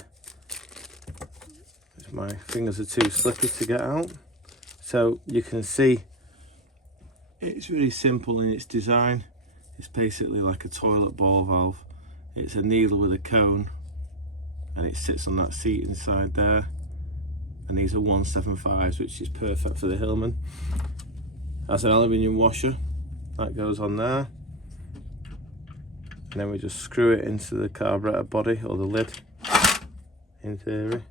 My fingers are too slippy to get out. So you can see it's really simple in its design. It's basically like a toilet ball valve. It's a needle with a cone, and it sits on that seat inside there, and these are 175s, which is perfect for the Hillman. That's an aluminium washer that goes on there, and then we just screw it into the carburetor body, or the lid, in theory.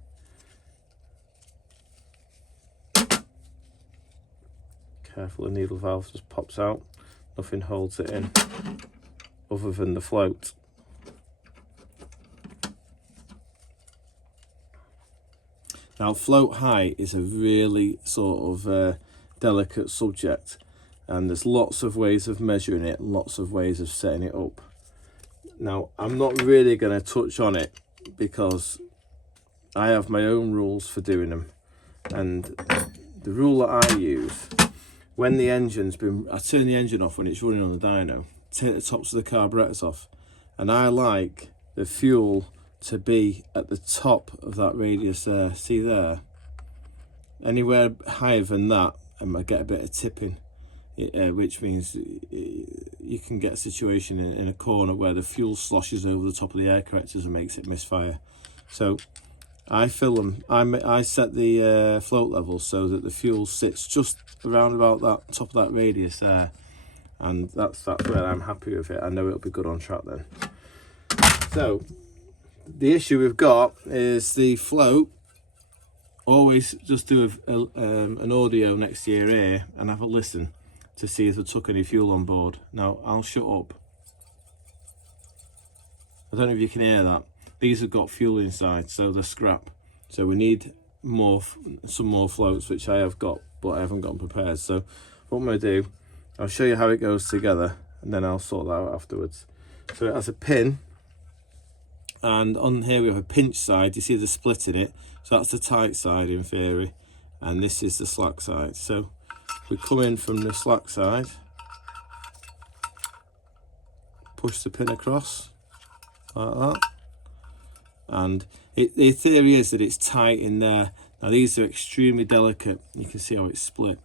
Careful, the needle valve just pops out, nothing holds it in other than the float. Now, float height is a really sort of delicate subject, and there's lots of ways of measuring it and lots of ways of setting it up. Now, I'm not really going to touch on it, because I have my own rules for doing them, and the rule that I use, when the engine's been, I turn the engine off when it's running on the dyno, take the tops of the carburetors off, and I like the fuel to be at the top of that radius there. See there? Anywhere higher than that, and I get a bit of tipping. which means you can get a situation in a corner where the fuel sloshes over the top of the air correctors and makes it misfire. So I fill them, I set the float level so that the fuel sits just around about that top of that radius there, and that's where I'm happy with it. I know it'll be good on track then. So the issue we've got is the float. Always just do an audio next to your ear and have a listen to see if they took any fuel on board. Now I'll shut up. I don't know if you can hear that. These have got fuel inside, so they're scrap. So we need some more floats, which I have got, but I haven't got them prepared. So what I'm going to do, I'll show you how it goes together, and then I'll sort that out afterwards. So it has a pin, and on here we have a pinch side. You see the split in it, so that's the tight side in theory, and this is the slack side. So we come in from the slack side, push the pin across like that, and the theory is that it's tight in there. Now these are extremely delicate, you can see how it's split,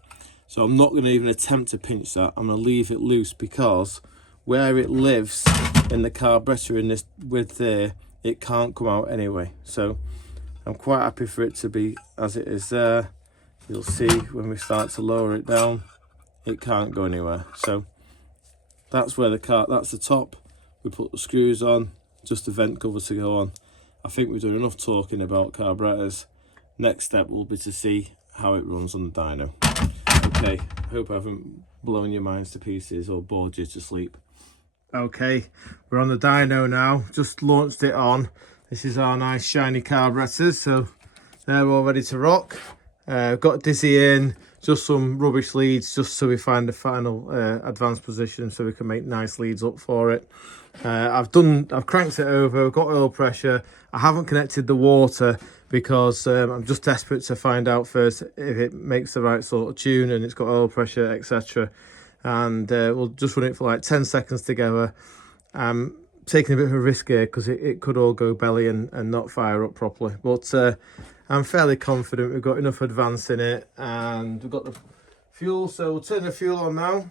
so I'm not going to even attempt to pinch that. I'm going to leave it loose, because where it lives in the carburetor in this width there, it can't come out anyway. So I'm quite happy for it to be as it is there. You'll see when we start to lower it down, it can't go anywhere. So that's where that's the top. We put the screws on, just the vent cover to go on. I think we've done enough talking about carburetors. Next step will be to see how it runs on the dyno. Okay, hope I haven't blown your minds to pieces or bored you to sleep. Okay, we're on the dyno now, just launched it on. This is our nice shiny carburetors, so they're all ready to rock. Got dizzy in, just some rubbish leads, just so we find the final advanced position, so we can make nice leads up for it. I've cranked it over, got oil pressure. I haven't connected the water because I'm just desperate to find out first if it makes the right sort of tune and it's got oil pressure, etc. And we'll just run it for like 10 seconds together. I'm taking a bit of a risk here because it could all go belly and not fire up properly, but I'm fairly confident we've got enough advance in it, and we've got the fuel, so we'll turn the fuel on now.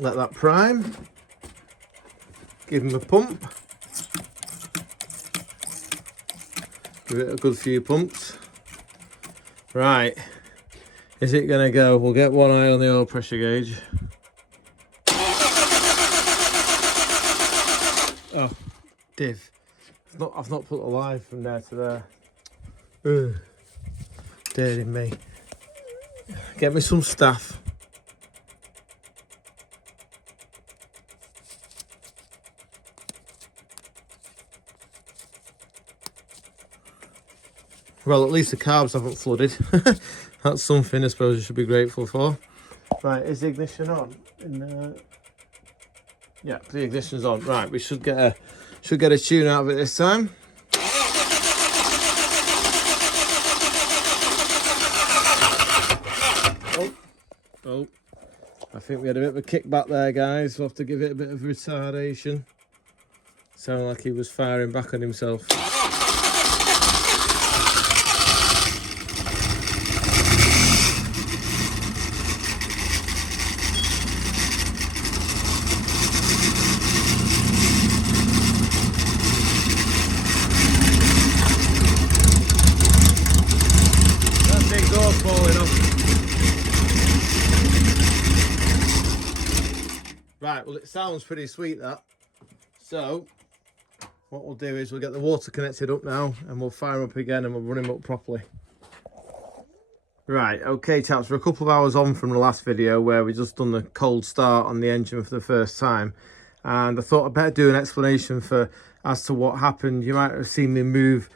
Let that prime, give him a pump, give it a good few pumps. Right, is it gonna go? We'll get one eye on the oil pressure gauge. Oh, div. I've not put a line from there to there. Ugh. Dirty me. Get me some staff. Well, at least the carbs haven't flooded. That's something I suppose you should be grateful for. Right, is the ignition on? Yeah, the ignition's on. Right, we should get a tune out of it this time. Oh, I think we had a bit of a kickback there, guys. We'll have to give it a bit of retardation. Sounded like he was firing back on himself. Right, well, it sounds pretty sweet, that. So what we'll do is we'll get the water connected up now, and we'll fire him up again, and we'll run him up properly. Right, okay, chaps, we're a couple of hours on from the last video where we just done the cold start on the engine for the first time, and I thought I'd better do an explanation as to what happened. You might have seen me move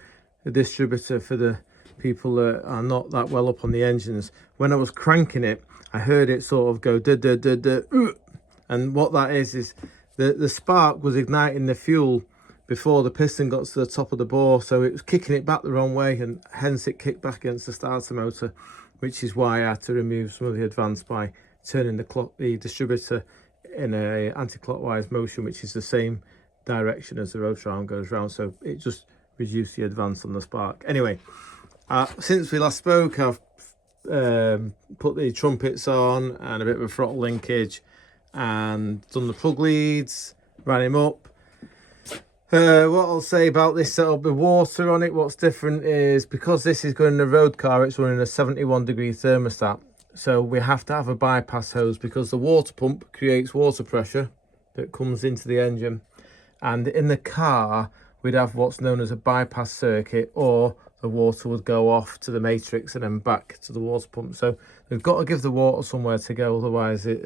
the distributor for the people that are not that well up on the engines. When I was cranking it, I heard it sort of go da da da da, and what that is the spark was igniting the fuel before the piston got to the top of the bore, so it was kicking it back the wrong way, and hence it kicked back against the starter motor, which is why I had to remove some of the advance by turning the distributor in a anti-clockwise motion, which is the same direction as the rotor arm goes round, so it just reduced the advance on the spark. Anyway, Since we last spoke, I've put the trumpets on and a bit of a throttle linkage and done the plug leads, ran him up. What I'll say about this setup, the water on it, what's different is because this is going in a road car, it's running a 71-degree thermostat. So we have to have a bypass hose because the water pump creates water pressure that comes into the engine. And in the car, we'd have what's known as a bypass circuit, or the water would go off to the matrix and then back to the water pump. So we've got to give the water somewhere to go, otherwise it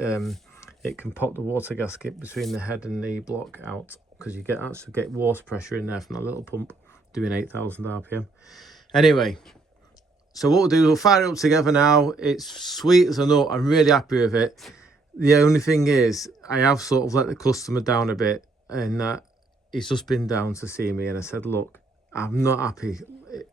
can pop the water gasket between the head and the block out, because you actually get water pressure in there from that little pump doing 8,000 RPM. Anyway, so what we'll do, we'll fire it up together now. It's sweet as a nut. I'm really happy with it. The only thing is, I have sort of let the customer down a bit, and that he's just been down to see me, and I said, look, I'm not happy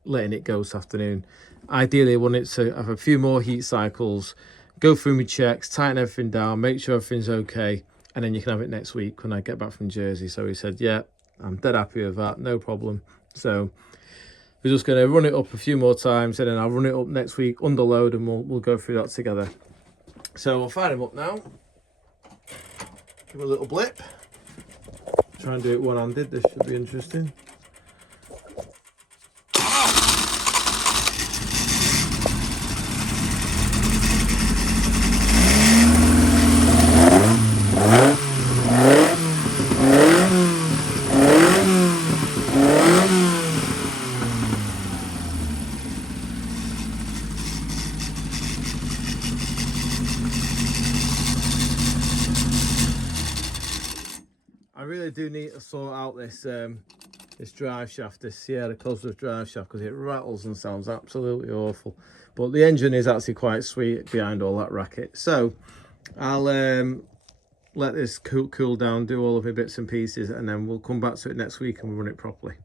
letting it go this afternoon. Ideally, I want it to have a few more heat cycles, go through my checks, tighten everything down, make sure everything's okay, and then you can have it next week when I get back from Jersey. So he said, yeah, I'm dead happy with that, no problem. So we're just going to run it up a few more times, and then I'll run it up next week under load, and we'll go through that together. So we'll fire him up now. Give him a little blip. Try and do it one-handed, this should be interesting. I really do need to sort out this this drive shaft, this Sierra Cosworth drive shaft, because it rattles and sounds absolutely awful. But the engine is actually quite sweet behind all that racket. So I'll let this cool down, do all of the bits and pieces, and then we'll come back to it next week and we'll run it properly.